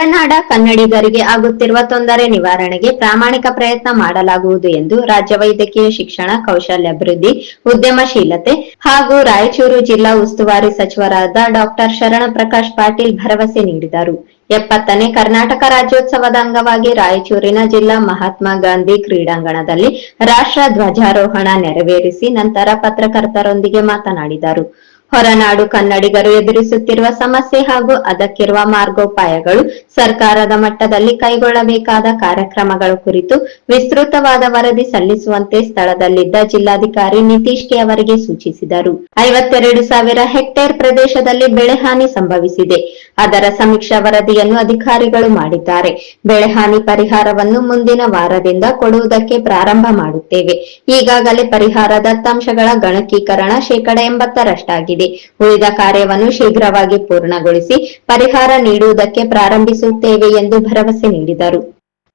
ಕನ್ನಡ ಕನ್ನಡಿಗರಿಗೆ ಆಗುತ್ತಿರುವ ತೊಂದರೆ ನಿವಾರಣೆಗೆ ಪ್ರಾಮಾಣಿಕ ಪ್ರಯತ್ನ ಮಾಡಲಾಗುವುದು ಎಂದು ರಾಜ್ಯ ವೈದ್ಯಕೀಯ ಶಿಕ್ಷಣ ಕೌಶಲ್ಯಾಭಿವೃದ್ಧಿ ಉದ್ಯಮಶೀಲತೆ ಹಾಗೂ ರಾಯಚೂರು ಜಿಲ್ಲಾ ಉಸ್ತುವಾರಿ ಸಚಿವರಾದ ಡಾಕ್ಟರ್ ಶರಣ ಪ್ರಕಾಶ್ ಪಾಟೀಲ್ ಭರವಸೆ ನೀಡಿದರು. ಎಪ್ಪತ್ತನೇ ಕರ್ನಾಟಕ ರಾಜ್ಯೋತ್ಸವದ ಅಂಗವಾಗಿ ರಾಯಚೂರಿನ ಜಿಲ್ಲಾ ಮಹಾತ್ಮ ಗಾಂಧಿ ಕ್ರೀಡಾಂಗಣದಲ್ಲಿ ರಾಷ್ಟ್ರ ಧ್ವಜಾರೋಹಣ ನೆರವೇರಿಸಿ ನಂತರ ಪತ್ರಕರ್ತರೊಂದಿಗೆ ಮಾತನಾಡಿದರು. ಹೊರನಾಡು ಕನ್ನಡಿಗರು ಎದುರಿಸುತ್ತಿರುವ ಸಮಸ್ಯೆ ಹಾಗೂ ಅದಕ್ಕಿರುವ ಮಾರ್ಗೋಪಾಯಗಳು ಸರ್ಕಾರದ ಮಟ್ಟದಲ್ಲಿ ಕೈಗೊಳ್ಳಬೇಕಾದ ಕಾರ್ಯಕ್ರಮಗಳ ಕುರಿತು ವಿಸ್ತೃತವಾದ ವರದಿ ಸಲ್ಲಿಸುವಂತೆ ಸ್ಥಳದಲ್ಲಿದ್ದ ಜಿಲ್ಲಾಧಿಕಾರಿ ನಿತೀಶ್ ಕೆ ಅವರಿಗೆ ಸೂಚಿಸಿದರು. ಐವತ್ತೆರಡು ಸಾವಿರ ಹೆಕ್ಟೇರ್ ಪ್ರದೇಶದಲ್ಲಿ ಬೆಳೆಹಾನಿ ಸಂಭವಿಸಿದೆ. ಅದರ ಸಮೀಕ್ಷಾ ವರದಿಯನ್ನು ಅಧಿಕಾರಿಗಳು ಮಾಡಿದ್ದಾರೆ. ಬೆಳೆಹಾನಿ ಪರಿಹಾರವನ್ನು ಮುಂದಿನ ವಾರದಿಂದ ಕೊಡುವುದಕ್ಕೆ ಪ್ರಾರಂಭ ಮಾಡುತ್ತೇವೆ. ಈಗಾಗಲೇ ಪರಿಹಾರ ದತ್ತಾಂಶಗಳ ಗಣಕೀಕರಣ ಶೇಕಡ ಎಂಬತ್ತರಷ್ಟಾಗಿದೆ. ಉಳಿದ ಕಾರ್ಯವನ್ನು ಶೀಘ್ರವಾಗಿ ಪೂರ್ಣಗೊಳಿಸಿ ಪರಿಹಾರ ನೀಡುವುದಕ್ಕೆ ಪ್ರಾರಂಭಿಸುತ್ತೇವೆ ಎಂದು ಭರವಸೆ ನೀಡಿದರು.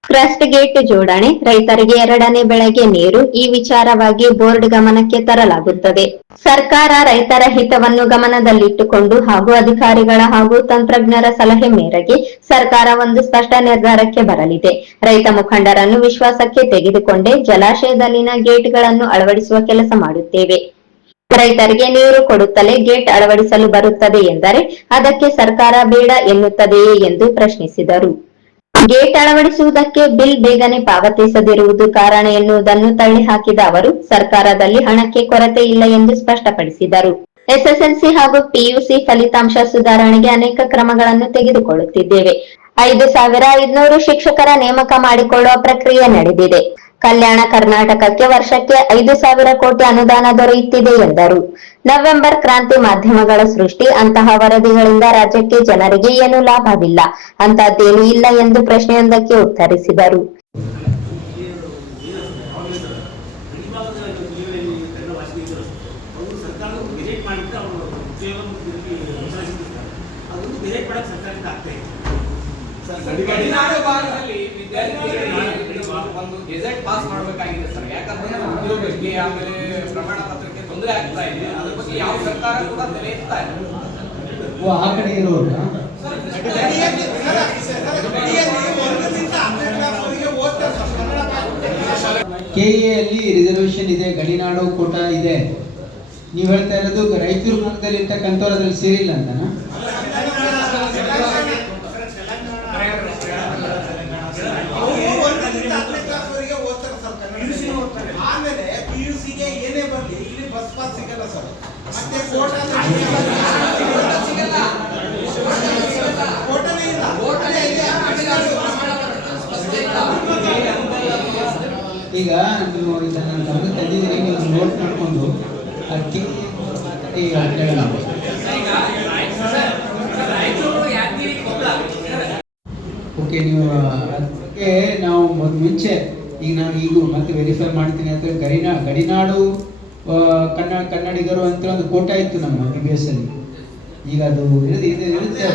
ಕ್ರಸ್ಟ್ ಗೇಟ್ ಜೋಡಣೆ, ರೈತರಿಗೆ ಎರಡನೇ ಬೆಳೆಗೆ ನೀರು, ಈ ವಿಚಾರವಾಗಿ ಬೋರ್ಡ್ ಗಮನಕ್ಕೆ ತರಲಾಗುತ್ತದೆ. ಸರ್ಕಾರ ರೈತರ ಹಿತವನ್ನು ಗಮನದಲ್ಲಿಟ್ಟುಕೊಂಡು ಹಾಗೂ ಅಧಿಕಾರಿಗಳ ಹಾಗೂ ತಂತ್ರಜ್ಞರ ಸಲಹೆ ಮೇರೆಗೆ ಸರ್ಕಾರ ಒಂದು ಸ್ಪಷ್ಟ ನಿರ್ಧಾರಕ್ಕೆ ಬರಲಿದೆ. ರೈತ ಮುಖಂಡರನ್ನು ವಿಶ್ವಾಸಕ್ಕೆ ತೆಗೆದುಕೊಂಡೇ ಜಲಾಶಯದಲ್ಲಿನ ಗೇಟ್ಗಳನ್ನು ಅಳವಡಿಸುವ ಕೆಲಸ ಮಾಡುತ್ತೇವೆ. ರೈತರಿಗೆ ನೀರು ಕೊಡುತ್ತಲೇ ಗೇಟ್ ಅಳವಡಿಸಲು ಬರುತ್ತದೆ ಎಂದರೆ ಅದಕ್ಕೆ ಸರ್ಕಾರ ಬೇಡ ಎನ್ನುತ್ತದೆಯೇ ಎಂದು ಪ್ರಶ್ನಿಸಿದರು. ಗೇಟ್ ಅಳವಡಿಸುವುದಕ್ಕೆ ಬಿಲ್ ಬೇಗನೆ ಪಾವತಿಸದಿರುವುದು ಕಾರಣ ಎನ್ನುವುದನ್ನು ತಳ್ಳಿಹಾಕಿದ ಅವರು, ಸರ್ಕಾರದಲ್ಲಿ ಹಣಕ್ಕೆ ಕೊರತೆ ಇಲ್ಲ ಎಂದು ಸ್ಪಷ್ಟಪಡಿಸಿದರು. ಎಸ್ಎಸ್ಎಲ್ಸಿ ಹಾಗೂ ಪಿಯುಸಿ ಫಲಿತಾಂಶ ಸುಧಾರಣೆಗೆ ಅನೇಕ ಕ್ರಮಗಳನ್ನು ತೆಗೆದುಕೊಳ್ಳುತ್ತಿದ್ದೇವೆ. ಐದು ಸಾವಿರ ಐದುನೂರು ಶಿಕ್ಷಕರ ನೇಮಕ ಮಾಡಿಕೊಳ್ಳುವ ಪ್ರಕ್ರಿಯೆ ನಡೆದಿದೆ. ಕಲ್ಯಾಣ ಕರ್ನಾಟಕಕ್ಕೆ ವರ್ಷಕ್ಕೆ ಐದು ಸಾವಿರ ಕೋಟಿ ಅನುದಾನ ದೊರೆಯುತ್ತಿದೆ ಎಂದರು. ನವೆಂಬರ್ ಕ್ರಾಂತಿ ಮಾಧ್ಯಮಗಳ ಸೃಷ್ಟಿ ಅಂತಹ ವರದಿಗಳಿಂದ ರಾಜ್ಯಕ್ಕೆ ಜನರಿಗೆ ಏನೂ ಲಾಭವಿಲ್ಲ. ಅಂತಹದ್ದೇನೂ ಇಲ್ಲ ಎಂದು ಪ್ರಶ್ನೆಯೊಂದಕ್ಕೆ ಉತ್ತರಿಸಿದರು ಅವರು ಸರ್ಕಾರ ಗೆಜೆಟ್ ಮಾಡಿದ್ರೆ ಅವರು ಉದ್ಯೋಗವನ್ನು ವಿಶ್ಲೇಷಿಸ್ತಾರೆ ಅದೊಂದು ಗೆಜೆಟ್ ಮಾಡಕ್ಕೆ ಸರ್ಕಾರದಿಂದ ಆಗ್ತಾ ಇದೆ ಗಡಿನಾಡು ಭಾಗದಲ್ಲಿ ವಿದ್ಯಾರ್ಥಿಗಳಿಗೆ ಒಂದು ಗೆಜೆಟ್ ಪಾಸ್ ಮಾಡಬೇಕಾಗಿದೆ ಸರ್ ಯಾಕಂದ್ರೆ ಉದ್ಯೋಗಕ್ಕೆ ಆಮೇಲೆ ಪ್ರಮಾಣ ಪತ್ರಕ್ಕೆ ತೊಂದರೆ ಆಗ್ತಾ ಇದೆ ಅದ್ರ ಬಗ್ಗೆ ಯಾವ ಸರ್ಕಾರ ಕೂಡ ಓ, ಆ ಕಡೆ ಇರೋರು. ಕೆ ಅಲ್ಲಿ ರಿಸರ್ವೇಶನ್ ಇದೆ, ಗಡಿನಾಡು ಕೋಟ ಇದೆ. ನೀವು ಹೇಳ್ತಾ ಇರೋದು ಭಾಗದಲ್ಲಿ ಇರ್ತಕ್ಕಂಥವ್ರು ಅದ್ರಲ್ಲಿ ಸೇರಿಲ್ಲ ಅಂತನಾ ಆಮೇಲೆ ಪಿ ಯು ಸಿಗೆ ಏನೇ ಬರಲಿ ಇಲ್ಲಿ ಬಸ್ ಪಾಸ್ ಸಿಗಲ್ಲ ಸರ್ ಮತ್ತೆ ಕೋಟಾನೇ ಸಿಗಲ್ಲ ಕೋಟಾನೇ ಇಲ್ಲ ಓಟನೇ ಇದೆ ಆಮೇಲೆ ಅದು ಪ್ರಮಾಣ ಪತ್ರ ಸ್ಪಷ್ಟ ಇಲ್ಲ ಈಗ ನೀವು ತಂದಿದ್ದೀರಿ ನೀವು ನೋಟ್ ಮಾಡ್ಕೊಂಡು ಅದಕ್ಕೆ ಈಗ. ಓಕೆ ನೀವು ಅದಕ್ಕೆ ನಾವು ಮುಂಚೆ, ಈಗ ನಾನು ಈಗ ಮತ್ತೆ ವೆರಿಫೈ ಮಾಡ್ತೀನಿ ಅಂತ ಗಡಿನಾ, ಗಡಿನಾಡು ಕನ್ನಡ ಕನ್ನಡಿಗರು ಅಂತ ಒಂದು ಕೋಟ ಇತ್ತು ನಮ್ಮ ಬಿ ಬಿ ಎಸ್ ಅಲ್ಲಿ. ಈಗ ಅದು ಇರುತ್ತೆ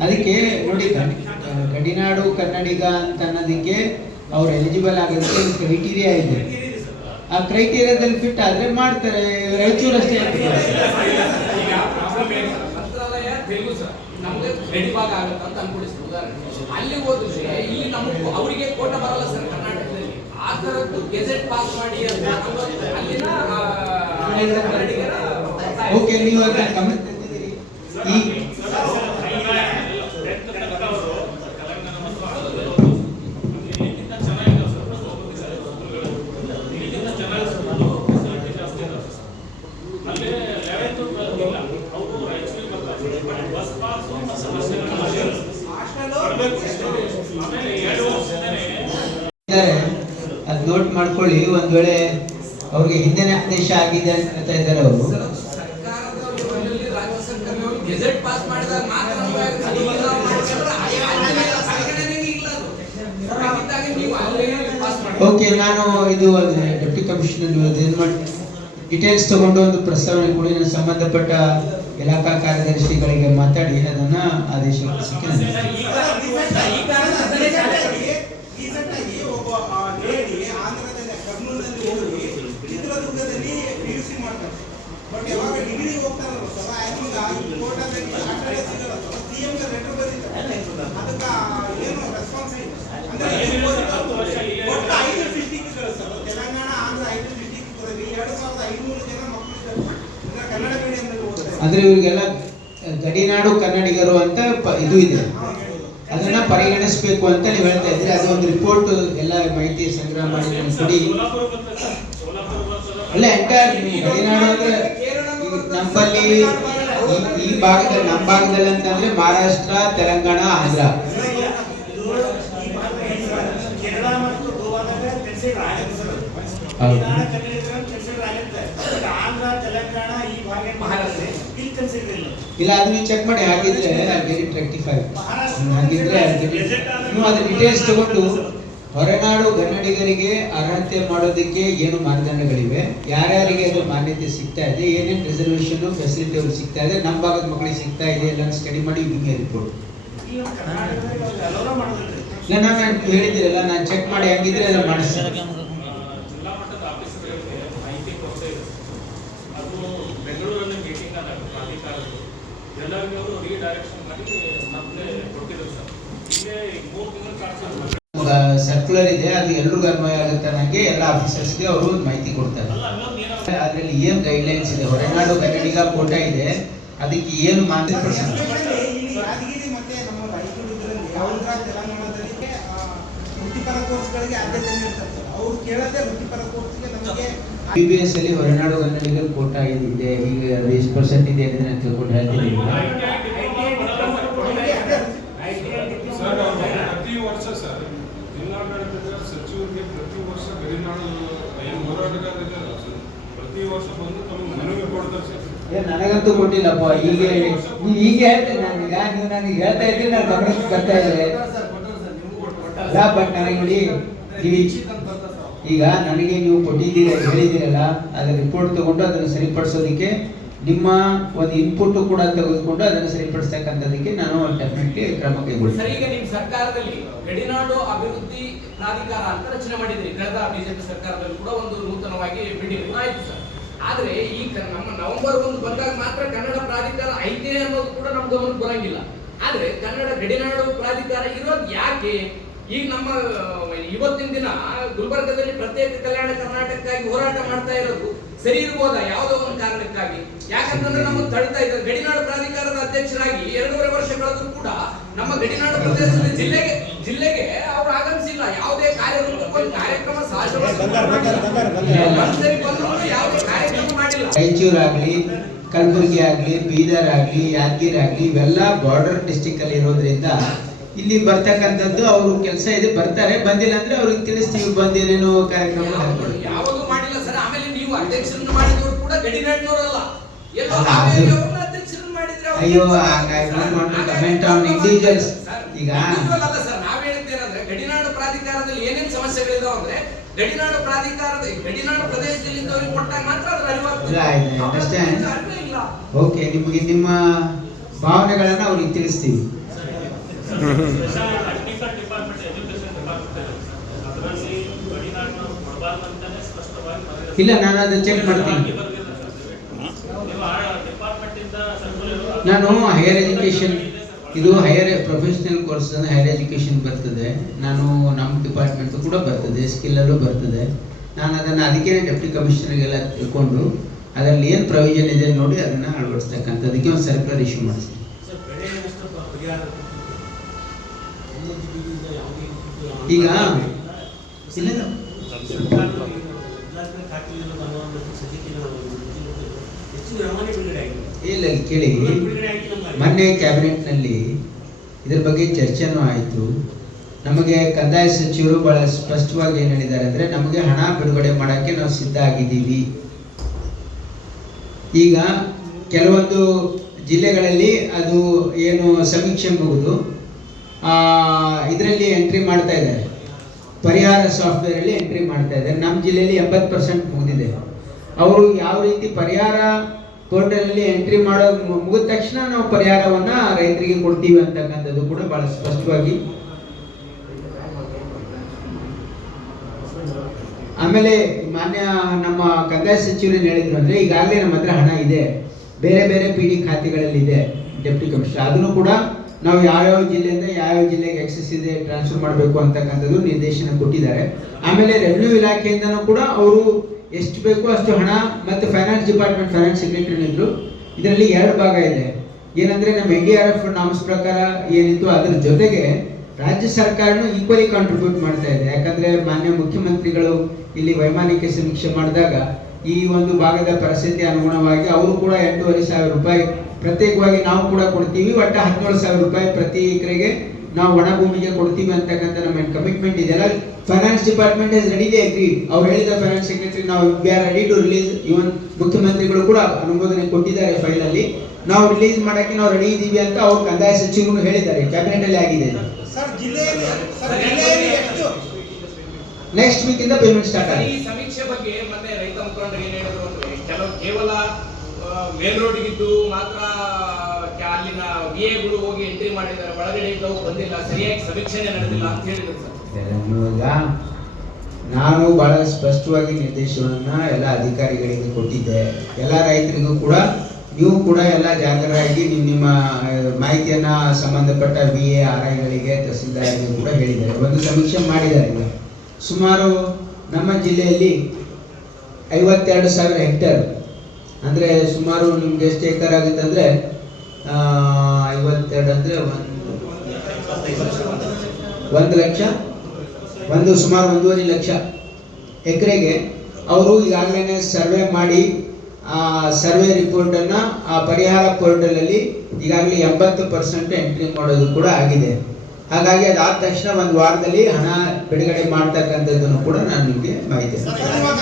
ಅದಕ್ಕೆ ನೋಡಿ ಗಡಿ- ಗಡಿನಾಡು ಕನ್ನಡಿಗ ಅಂತ ಅನ್ನೋದಕ್ಕೆ ಅವ್ರು ಎಲಿಜಿಬಲ್ ಆಗೋದಕ್ಕೆ ಕ್ರೈಟೀರಿಯಾ ಇದೆ. ಆ ಕ್ರೈಟೀರಿಯಾದಲ್ಲಿ ಫಿಟ್ ಆದ್ರೆ ಮಾಡ್ತಾರೆ. ರಾಯಚೂರು ಅಷ್ಟೇ. ಮಂತ್ರಾಲಯ ತೆಲುಗು ಸರ್. ನಮ್ಗೆ ರೆಡಿ ಭಾಗ ಆಗುತ್ತೆ ಅಂತ ಉದಾಹರಣೆ ಅಲ್ಲಿ ಹೋದ್ರೆ ಇಲ್ಲಿ ನಮಗೆ ಅವರಿಗೆ ಕೋಟ ಬರಲ್ಲ ಸರ್ ಕರ್ನಾಟಕದಲ್ಲಿ. ಆ ತರದ್ದು ಗೆಜೆಟ್ ಪಾಸ್ ಮಾಡಿ ಅಂತ ಅನ್ನೋದು ಅಲ್ಲಿನ ಆ, ಓಕೆ ನೀವು ಅದನ್ನ ಗಮನ ತಂದಿದ್ದೀರಿ ಈ ಇದ್ದಾರೆ ಅದ್ ಮಾಡ್ಕೊಳ್ಳಿ ಒಂದ್ ವೇಳೆ ಅವ್ರಿಗೆ ಹಿಂದೆನೆ ಆದೇಶ ಆಗಿದೆ ಅಂತ ಹೇಳ್ತಾ ಇದ್ದಾರೆ ಅವರು. ಓಕೆ ನಾನು ಇದು ಡೆಪ್ಟಿ ಕಮಿಷನರ್ ಡೀಟೇಲ್ಸ್ ತಗೊಂಡು ಒಂದು ಪ್ರಸ್ತಾವನೆ ಕೊಡಿ ನಾನು ಸಂಬಂಧಪಟ್ಟ ಇಲಾಖಾ ಕಾರ್ಯದರ್ಶಿಗಳಿಗೆ ಮಾತಾಡಿ ಅದನ್ನ ಆದೇಶ. ಅಂದ್ರೆ ಇವರಿಗೆಲ್ಲ ಗಡಿನಾಡು ಕನ್ನಡಿಗರು ಅಂತ ಇದು ಇದೆ. ಅದನ್ನ ಪರಿಗಣಿಸಬೇಕು ಅಂತ ನೀವು ಹೇಳ್ತಾ ಇದ್ರಿ ಅದೊಂದು ರಿಪೋರ್ಟ್ ಎಲ್ಲ ಮಾಹಿತಿ ಸಂಗ್ರಹ ಮಾಡಿ ಕೊಡಿ. ಅಲ್ಲ ಗಡಿನಾಡು ಅಂದ್ರೆ, ನಮ್ಮಲ್ಲಿ ಈ- ಭಾಗದಲ್ಲಿ, ನಮ್ಮ ಭಾಗದಲ್ಲಿ ಅಂತಂದ್ರೆ ಮಹಾರಾಷ್ಟ್ರ, ತೆಲಂಗಾಣ, ಆಂಧ್ರ. ಇಲ್ಲಿ ಕನ್ಸಿಡರ್ ಇಲ್ಲ ಇಲ್ಲ ಅದು ನೀವು ಚೆಕ್ ಮಾಡಿ ಹಾಗಿದ್ರೆ ಹಾಗಿದ್ರೆ. ನೀವು ಅದ್ರ ಡೀಟೇಲ್ಸ್ ತಗೊಂಡು ಹೊರನಾಡು ಕನ್ನಡಿಗರಿಗೆ ಅರ್ಹತೆ ಮಾಡೋದಕ್ಕೆ ಏನು ಮಾನದಂಡಗಳಿವೆ? ಯಾರ್ಯಾರಿಗೆ ಅದು ಮಾನ್ಯತೆ ಸಿಗ್ತಾ ಇದೆ? ಏನೇನು ರಿಸರ್ವೇಷನ್ ಫೆಸಿಲಿಟಿ ಅವ್ರಿಗೆ ಸಿಗ್ತಾ ಇದೆ? ನಮ್ಮ ಭಾಗದ ಮಕ್ಕಳಿಗೆ ಸಿಗ್ತಾ ಇದೆ ಎಲ್ಲ ಸ್ಟಡಿ ಮಾಡಿ ನಿಮಗೆ ರಿಪೋರ್ಟ್ ಇಲ್ಲಿ ನಾನು ಹೇಳಿದಿರಲ್ಲ ನಾನು ಚೆಕ್ ಮಾಡಿ ಹಂಗಿದ್ರೆ ಅದನ್ನ ಮಾಡಿಸ್ತೀನಿ. ಎಲ್ಲರಿಗೂ ರೀಡೈರೆಕ್ಷನ್ ಮಾಡಿ ಮತ್ತೆ ಕೊಟ್ಟಿದ್ರು ಸರ್. ಹೀಗೆ ಮೂರು ತಿಂಗಳು ಕಾಡ್ಸಿದ್ರು. ಸರ್ಕ್ಯುಲರ್ ಇದೆ ಅದು ಎಲ್ರಿಗೂ ಅನ್ವಯ ಆಗುತ್ತೆ ನನಗೆ ಎಲ್ಲ ಆಫೀಸರ್ಸ್ಗೆ ಅವರು ಮಾಹಿತಿ ಕೊಡ್ತಾರೆ. ಅದರಲ್ಲಿ ಏನು ಗೈಡ್ಲೈನ್ಸ್ ಇದೆ. ಹೊರನಾಡು ಕನ್ನಡಿಗ ಕೋಟ ಇದೆ. ಅದಕ್ಕೆ ಏನು ಮಾನ್ಯ ಪ್ರಶ್ನೆ. ಕೋರ್ಸ್ಗೆ ನಮಗೆ ಬಿ ಬಿ ಎಸ್ ಅಲ್ಲಿ ಹೊರನಾಡು ಕನ್ನಡಿಗರು ಕೋಟ ಏನಿದೆ ಈಗ ಅದು ಎಷ್ಟು ಪರ್ಸೆಂಟ್ ಇದೆ ಅಂತ ನಾನು ತಿಳ್ಕೊಂಡು ಹೇಳ್ತೀನಿ ಈಗ. ಸರ್ ಅವರು ಪ್ರತಿ ವರ್ಷ ಸರ್ ಜಿಲ್ಲಾಡಳಿತದ ಸಚಿವರಿಗೆ ಪ್ರತಿ ವರ್ಷ ಗಡಿನಾಡು ಏನು ಹೋರಾಟಗಾರರಿದ್ದಾರೆ ಸರ್ ಪ್ರತಿ ವರ್ಷ ಬಂದು ತಮಗೆ ಮನವಿ ಕೊಡ್ತಾರೆ ಸರ್ ಏ, ನನಗಂತೂ ಕೊಟ್ಟಿಲ್ಲಪ್ಪ ಹೀಗೆ ಹೀಗೆ ಹೇಳ್ತೀನಿ ನೀವು ನನಗೆ ಹೇಳ್ತಾ ಇದ್ದೀನಿ. ನಾನು ಬಟ್ ನನಗೆ ನೋಡಿ ಈಗ ನನಗೆ ನೀವು ಕೊಟ್ಟಿದ್ದೀರ ಹೇಳಿದ್ದೀರಲ್ಲ ಅದರ ರಿಪೋರ್ಟ್ ತಗೊಂಡು ಅದನ್ನು ಸರಿಪಡಿಸೋದಕ್ಕೆ ನಿಮ್ಮ ಒಂದು ಇನ್ಪುಟ್ ಕೂಡ ತೆಗೆದುಕೊಂಡು ಅದನ್ನು ಸರಿಪಡಿಸ್ತಕ್ಕಂಥದಕ್ಕೆ ನಾನು ಡೆಫಿನೆಟ್ಲಿ ಕ್ರಮ ಕೈಗೊಳ್ತೀನಿ ಈಗ ನಿಮ್ ಸರ್ಕಾರದಲ್ಲಿ ಗಡಿನಾಡು ಅಭಿವೃದ್ಧಿ ಪ್ರಾಧಿಕಾರ ಅಂತ ರಚನೆ ಮಾಡಿದ್ರಿ. ಕಳೆದ ಬಿಜೆಪಿ ಸರ್ಕಾರದಲ್ಲಿ ಕೂಡ ಒಂದು ನೂತನವಾಗಿ ಬಿಡಿ ಆಯ್ತು ಸರ್. ಆದ್ರೆ ಈ ನಮ್ಮ ನವೆಂಬರ್ ಒಂದು ಬಂದಾಗ ಮಾತ್ರ ಕನ್ನಡ ಪ್ರಾಧಿಕಾರ ಐತೆ ಅನ್ನೋದು ಕೂಡ ನಮ್ಮ ಗಮನಕ್ಕೆ ಬರಂಗಿಲ್ಲ. ಆದ್ರೆ ಕನ್ನಡ ಗಡಿನಾಡು ಪ್ರಾಧಿಕಾರ ಇರೋದು ಯಾಕೆ? ಈಗ ನಮ್ಮ, ಇವತ್ತಿನ ದಿನ ಗುಲ್ಬರ್ಗದಲ್ಲಿ ಪ್ರತ್ಯೇಕ ಕಲ್ಯಾಣ ಕರ್ನಾಟಕಕ್ಕಾಗಿ ಹೋರಾಟ ಮಾಡ್ತಾ ಇರೋದು ಸರಿ ಇರ್ಬೋದಾ? ಯಾವುದೋ ಒಂದು ಕಾರಣಕ್ಕಾಗಿ. ಯಾಕಂತಂದ್ರೆ ನಮ್ಮ ತಡಿತಾ ಇದ್ದಾರೆ. ಗಡಿನಾಡು ಪ್ರಾಧಿಕಾರದ ಅಧ್ಯಕ್ಷರಾಗಿ ಎರಡೂವರೆ ವರ್ಷ ಕಳೆದ್ರು ಕೂಡ ನಮ್ಮ ಗಡಿನಾಡು ಪ್ರದೇಶದ ಜಿಲ್ಲೆಗೆ ಜಿಲ್ಲೆಗೆ ಅವರು ಆಗಮಿಸಿಲ್ಲ ಯಾವುದೇ ಕಾರ್ಯಕ್ರಮಕ್ಕೆ ಒಂದು ಕಾರ್ಯಕ್ರಮ ಯಾವುದೇ ಕಾರ್ಯಕ್ರಮ ಮಾಡಿಲ್ಲ. ಕಲಬುರಗಿ ಆಗಲಿ ಬೀದರ್ ಆಗಲಿ ಯಾದಗಿರಿ ಆಗಲಿ ಇವೆಲ್ಲ ಬಾರ್ಡರ್ ಡಿಸ್ಟಿಕ್ ಅಲ್ಲಿ ಇರೋದ್ರಿಂದ ಇಲ್ಲಿ ಬರ್ತಕ್ಕಂಥದ್ದು ಅವರು ಕೆಲಸ ಇದೆ ಬರ್ತಾರೆ. ಬಂದಿಲ್ಲ ಅಂದ್ರೆ ಅವ್ರಿಗೆ ತಿಳಿಸ್ತೀವಿ ಬಂದೇನೇನೋ ಕಾರ್ಯಕ್ರಮ ಅಯ್ಯೋ ಯಾವುದು ಮಾಡಿಲ್ಲ ಸರ್. ಆಮೇಲೆ ನೀವು ಅಧ್ಯಕ್ಷರನ್ನು ಮಾಡಿದವರು ಕೂಡ ಗಡಿನಾಡಿನವರಲ್ಲ. ಎಲ್ಲೋ ಅಲ್ಲ, ಹಾವೇರಿ ಅದು- ಅವ್ರನ್ನ ಅಧ್ಯಕ್ಷರನ್ನು ಮಾಡಿದ್ರೆ ಅವ್ರು- ಅಯ್ಯೋ, I don't want to comment on individuals. Sir, ಈಗ- individual ಅಲ್ಲ ಸರ್ ನಾವ್ ಹೇಳಿದ್ದೇನಂದ್ರೆ ಗಡಿನಾಡು ಪ್ರಾಧಿಕಾರದಲ್ಲಿ ಏನೇನ್ ಸಮಸ್ಯೆಗಳಿದಾವ ಅಂದ್ರೆ ಗಡಿನಾಡು ಪ್ರಾಧಿಕಾರದ ಗಡಿನಾಡು ಪ್ರದೇಶದಲ್ಲಿ ಇದ್ದವರಿಗೆ ಕೊಟ್ಟಾಗ ಮಾತ್ರ ಅದ್ರ ಅರಿವಾಗ್ತದೆ ಇಲ್ಲ, I understand. ಅವ್ರ ಅರಿವೇ ಇಲ್ಲ ಓಕೆ ನಿಮಗೆ ನಿಮ್ಮ ಭಾವನೆಗಳನ್ನ ಅವ್ರಿಗೆ ತಿಳಿಸ್ತೀವಿ. ಇಲ್ಲ ನಾನು ಅದನ್ನ ಚೆಕ್ ಮಾಡ್ತೀನಿ ನಾನು ಹೈಯರ್ ಎಜುಕೇಶನ್ ಇದು higher professional course higher education ಬರ್ತದೆ. ನಾನು ನಮ್ಮ ಡಿಪಾರ್ಟ್ಮೆಂಟ್ ಕೂಡ ಬರ್ತದೆ ಸ್ಕಿಲ್ಲಲ್ಲೂ ಬರ್ತದೆ. ನಾನು ಅದನ್ನು ಅದಕ್ಕೆ ಡೆಪ್ಟಿ ಕಮಿಷನರ್ಗೆಲ್ಲ ತಿಳ್ಕೊಂಡು ಅದರಲ್ಲಿ ಏನು ಪ್ರೊವಿಷನ್ ಇದೆ ನೋಡಿ ಅದನ್ನು ಅಳವಡಿಸ್ತಕ್ಕಂಥದ್ದಕ್ಕೆ ಒಂದು ಸರ್ಕ್ಯುಲರ್ ಇಶ್ಯೂ ಮಾಡಿಸ್ತೀನಿ. ಈಗ ಇಲ್ಲ ಇಲ್ಲ ಕೇಳಿ. ಮೊನ್ನೆ ಕ್ಯಾಬಿನೆಟ್ನಲ್ಲಿ ಇದ್ರ ಬಗ್ಗೆ ಚರ್ಚೆನೂ ಆಯಿತು. ನಮಗೆ ಕಂದಾಯ ಸಚಿವರು ಬಹಳ ಸ್ಪಷ್ಟವಾಗಿ ಏನು ಹೇಳಿದ್ದಾರೆ ಅಂದರೆ, ನಮಗೆ ಹಣ ಬಿಡುಗಡೆ ಮಾಡೋಕ್ಕೆ ನಾವು ಸಿದ್ಧ ಆಗಿದ್ದೀವಿ. ಈಗ ಕೆಲವೊಂದು ಜಿಲ್ಲೆಗಳಲ್ಲಿ ಅದು ಏನು ಸಮೀಕ್ಷೆ ಮುಗಿದು ಇದರಲ್ಲಿ ಎಂಟ್ರಿ ಮಾಡ್ತಾ ಇದ್ದಾರೆ. ಪರಿಹಾರ ಸಾಫ್ಟ್ವೇರಲ್ಲಿ ಎಂಟ್ರಿ ಮಾಡ್ತಾ ಇದ್ದಾರೆ. ನಮ್ಮ ಜಿಲ್ಲೆಯಲ್ಲಿ ಎಂಬತ್ತು ಪರ್ಸೆಂಟ್ ಮುಗಿದಿದೆ. ಅವರು ಯಾವ ರೀತಿ ಪರಿಹಾರ ಪೋರ್ಟಲಲ್ಲಿ ಎಂಟ್ರಿ ಮಾಡೋ ಮುಗಿದ ತಕ್ಷಣ ನಾವು ಪರಿಹಾರವನ್ನ ರೈತರಿಗೆ ಕೊಡ್ತೀವಿ ಅಂತಕ್ಕಂಥದ್ದು ಕೂಡ ಬಹಳ ಸ್ಪಷ್ಟವಾಗಿ. ಆಮೇಲೆ ಮಾನ್ಯ ನಮ್ಮ ಕಂದಾಯ ಸಚಿವರು ಹೇಳಿದ್ರು ಅಂದ್ರೆ ಈಗಾಗಲೇ ನಮ್ಮ ಹತ್ರ ಹಣ ಇದೆ. ಬೇರೆ ಬೇರೆ ಪಿ ಡಿ ಖಾತೆಗಳಲ್ಲಿ ಇದೆ ಡೆಪ್ಟಿ ಕಮಿಷನರ್. ಅದನ್ನು ಕೂಡ ನಾವು ಯಾವ್ಯಾವ ಜಿಲ್ಲೆಯಿಂದ ಯಾವ್ಯಾವ ಜಿಲ್ಲೆಗೆ ಎಕ್ಸಸ್ ಇದೆ ಟ್ರಾನ್ಸ್ಫರ್ ಮಾಡಬೇಕು ಅಂತಕ್ಕಂಥದ್ದು ನಿರ್ದೇಶನ ಕೊಟ್ಟಿದ್ದಾರೆ. ಆಮೇಲೆ ರೆವಿನ್ಯೂ ಇಲಾಖೆಯಿಂದನೂ ಕೂಡ ಅವರು ಎಷ್ಟು ಬೇಕೋ ಅಷ್ಟು ಹಣ ಮತ್ತು ಫೈನಾನ್ಸ್ ಡಿಪಾರ್ಟ್ಮೆಂಟ್ ಫೈನಾನ್ಸ್ ಸೆಕ್ರೆಟರಿ ಇದ್ರು. ಇದರಲ್ಲಿ ಎರಡು ಭಾಗ ಇದೆ. ಏನಂದ್ರೆ ನಮ್ಮ N D R F norms ಪ್ರಕಾರ ಏನಿತ್ತು, ಅದರ ಜೊತೆಗೆ ರಾಜ್ಯ ಸರ್ಕಾರನು ಈಕ್ವಲಿ ಕಾಂಟ್ರಿಬ್ಯೂಟ್ ಮಾಡ್ತಾ ಇದೆ. ಯಾಕಂದ್ರೆ ಮಾನ್ಯ ಮುಖ್ಯಮಂತ್ರಿಗಳು ಇಲ್ಲಿ ವೈಮಾನಿಕ ಸಮೀಕ್ಷೆ ಮಾಡಿದಾಗ ಈ ಒಂದು ಭಾಗದ ಪರಿಸ್ಥಿತಿ ಅನುಗುಣವಾಗಿ ಅವರು ಕೂಡ ಎಂಟೂವರೆ ಸಾವಿರ ರೂಪಾಯಿ ಪ್ರತ್ಯೇಕವಾಗಿ ನಾವು ಕೂಡ ಕೊಡ್ತೀವಿ. ಒಟ್ಟು ಹದಿನೇಳು ಸಾವಿರ ರೂಪಾಯಿ ಪ್ರತಿ ಎಕರೆಗೆ ನಾವು ಒಣ ಭೂಮಿಗೆ ಕೊಡ್ತೀವಿ ಅಂತಕ್ಕಂಥ ನಮ್ಮ ಕಮಿಟ್ಮೆಂಟ್ ಇದೆಯಲ್ಲ finance department is ready agree ಅವ್ರು ಹೇಳಿದ ಫೈನಾನ್ಸ್ ಸೆಕ್ರೆಟರಿ ನಾವು we are ready to release even ಮುಖ್ಯಮಂತ್ರಿಗಳು ಕೂಡ ಅನುಮೋದನೆ ಕೊಟ್ಟಿದ್ದಾರೆ ಫೈಲ್ ಅಲ್ಲಿ. ನಾವು ರಿಲೀಸ್ ಮಾಡಕ್ಕೆ ನಾವು ರೆಡಿ ಇದ್ದೀವಿ ಅಂತ ಅವ್ರು ಕಂದಾಯ ಸಚಿವರು ಹೇಳಿದ್ದಾರೆ. ಕ್ಯಾಬಿನೆಟ್ ಅಲ್ಲಿ ಆಗಿದೆ. ಸರ್ ಜಿಲ್ಲೆಯಲ್ಲಿ ಸರ್ ಜಿಲ್ಲೆಯಲ್ಲಿ ನೆಕ್ಸ್ಟ್ ವೀಕ್ ಇಂದ ಪೇಮೆಂಟ್ ಸ್ಟಾರ್ಟ್ ಈ ಆಗಿದೆ ಸಮೀಕ್ಷೆ ಬಗ್ಗೆ ಮತ್ತೆ ರೈತ ಮುಖಂಡರು ಏನ್ ಹೇಳಿದ್ರು ಅಂದ್ರೆ ಕೆಲವು ಕೇವಲ ಮೇಲ್ ರೋಡ್ಗಿದ್ದು ಮಾತ್ರ ಕ- ಎ ವಿಎಗಳು ಹೋಗಿ ಎಂಟ್ರಿ ಮಾಡಿದ್ದಾರೆ. ಒಳಗಡೆ ಇದ್ದವು ಬಂದಿಲ್ಲ. ಸರಿಯಾಗಿ ಸಮೀಕ್ಷೆನೇ ನಡೆದಿಲ್ಲ ಅಂತ ಹೇಳಿದ್ರು ಸರ್. ನಾನು ಬಹಳ ಸ್ಪಷ್ಟವಾಗಿ ನಿರ್ದೇಶನವನ್ನು ಎಲ್ಲ ಅಧಿಕಾರಿಗಳಿಗೆ ಕೊಟ್ಟಿದ್ದೆ. ಎಲ್ಲ ರೈತರಿಗೂ ಕೂಡ, ನೀವು ಕೂಡ ಎಲ್ಲ ಜಾಗರಾಗಿ ನಿಮ್ಮ ನಿಮ್ಮ ಮಾಹಿತಿಯನ್ನು ಮಾಹಿತಿಯನ್ನ ಸಂಬಂಧಪಟ್ಟ ಬಿ ಎ ಆರ್ ಐಗಳಿಗೆ ತಹಸೀಲ್ದಾರಿಗೆ ಕೂಡ ಹೇಳಿದ್ದಾರೆ. ಒಂದು ಸಮೀಕ್ಷೆ ಮಾಡಿದ್ದಾರೆ ಈಗ. ಸುಮಾರು ನಮ್ಮ ಜಿಲ್ಲೆಯಲ್ಲಿ ಐವತ್ತೆರಡು ಸಾವಿರ ಹೆಕ್ಟರ್. ಅಂದರೆ ಸುಮಾರು ನಿಮ್ಗೆ ಎಷ್ಟು ಎಕರ್ ಆಗುತ್ತೆ ಅಂದರೆ ಐವತ್ತೆರಡು ಅಂದರೆ ಒಂದು ಒಂದು ಲಕ್ಷ? ಒಂದು ಸುಮಾರು ಒಂದೂವರೆ ಲಕ್ಷ ಎಕರೆಗೆ. ಅವರು ಈಗಾಗಲೇ ಸರ್ವೆ ಮಾಡಿ, ಆ ಸರ್ವೆ ರಿಪೋರ್ಟನ್ನು ಆ ಪರಿಹಾರ ಪೋರ್ಟಲಲ್ಲಿ ಈಗಾಗಲೇ ಎಂಬತ್ತು ಪರ್ಸೆಂಟ್ ಎಂಟ್ರಿ ಮಾಡೋದು ಕೂಡ ಆಗಿದೆ. ಹಾಗಾಗಿ ಅದಾದ ತಕ್ಷಣ ಒಂದು ವಾರದಲ್ಲಿ ಹಣ ಬಿಡುಗಡೆ ಮಾಡ್ತಕ್ಕಂಥದ್ದನ್ನು ಕೂಡ ನಾನು ನಿಮಗೆ ಮಾಹಿತಿ ಸರ್, ನೀಡ್ತೇನೆ. ಇವಾಗ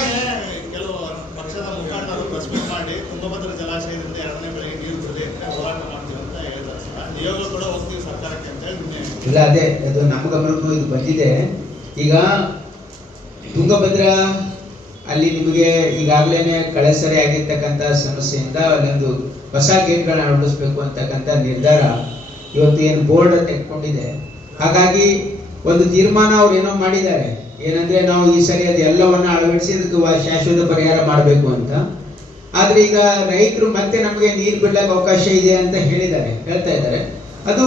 ಕೆಲವು ಪಕ್ಷದ ಮುಖಂಡರು ಪ್ರೆಸ್ ಮೀಟ್ ಮಾಡಿ ತುಂಗಭದ್ರಾ ಜಲಾಶಯದಿಂದ ಎರಡನೇ ಬೆಳೆಗೆ ನೀರು ಬಿಡದೆ ಹೋರಾಟ ಮಾಡ್ತೀವಿ ಅಂತ ಹೇಳಿದ್ದಾರೆ ಸರ್ ನಿಯೋಗ ಕೂಡ ಹೋಗ್ತೀವಿ ಸರ್ಕಾರಕ್ಕೆ ಅಂತ ಹೇಳಿ ನಿನ್ನೆ ಇಲ್ಲ, ಅದೇ, ಅದು ನಮ್ಮ ಗಮನಕ್ಕೂ ಇದು ಬಂದಿದೆ. ಈಗ ತುಂಗಭದ್ರ ಅಲ್ಲಿ ನಿಮಗೆ ಈಗಾಗಲೇ ಕಳೆಸರಿ ಆಗಿರ್ತಕ್ಕಂಥ ಸಮಸ್ಯೆಯಿಂದ ಅಲ್ಲೊಂದು ಹೊಸ ಗೇಟ್ಗಳನ್ನ ಅಳವಡಿಸ್ಬೇಕು ಅಂತಕ್ಕಂಥ ನಿರ್ಧಾರ ಇವತ್ತು ಏನು ಬೋರ್ಡ್ ತೆಗೆದುಕೊಂಡಿದೆ. ಹಾಗಾಗಿ ಒಂದು ತೀರ್ಮಾನ ಅವ್ರು ಏನೋ ಮಾಡಿದ್ದಾರೆ. ಏನಂದ್ರೆ ನಾವು ಈ ಸರಿ ಅದೆಲ್ಲವನ್ನ ಅಳವಡಿಸಿ ಅದಕ್ಕೆ ಶಾಶ್ವತ ಪರಿಹಾರ ಮಾಡಬೇಕು ಅಂತ. ಆದ್ರೆ ಈಗ ರೈತರು ಮತ್ತೆ ನಮಗೆ ನೀರು ಬಿಡ್ಲಿಕ್ಕೆ ಅವಕಾಶ ಇದೆ ಅಂತ ಹೇಳಿದ್ದಾರೆ, ಹೇಳ್ತಾ ಇದ್ದಾರೆ. ಅದು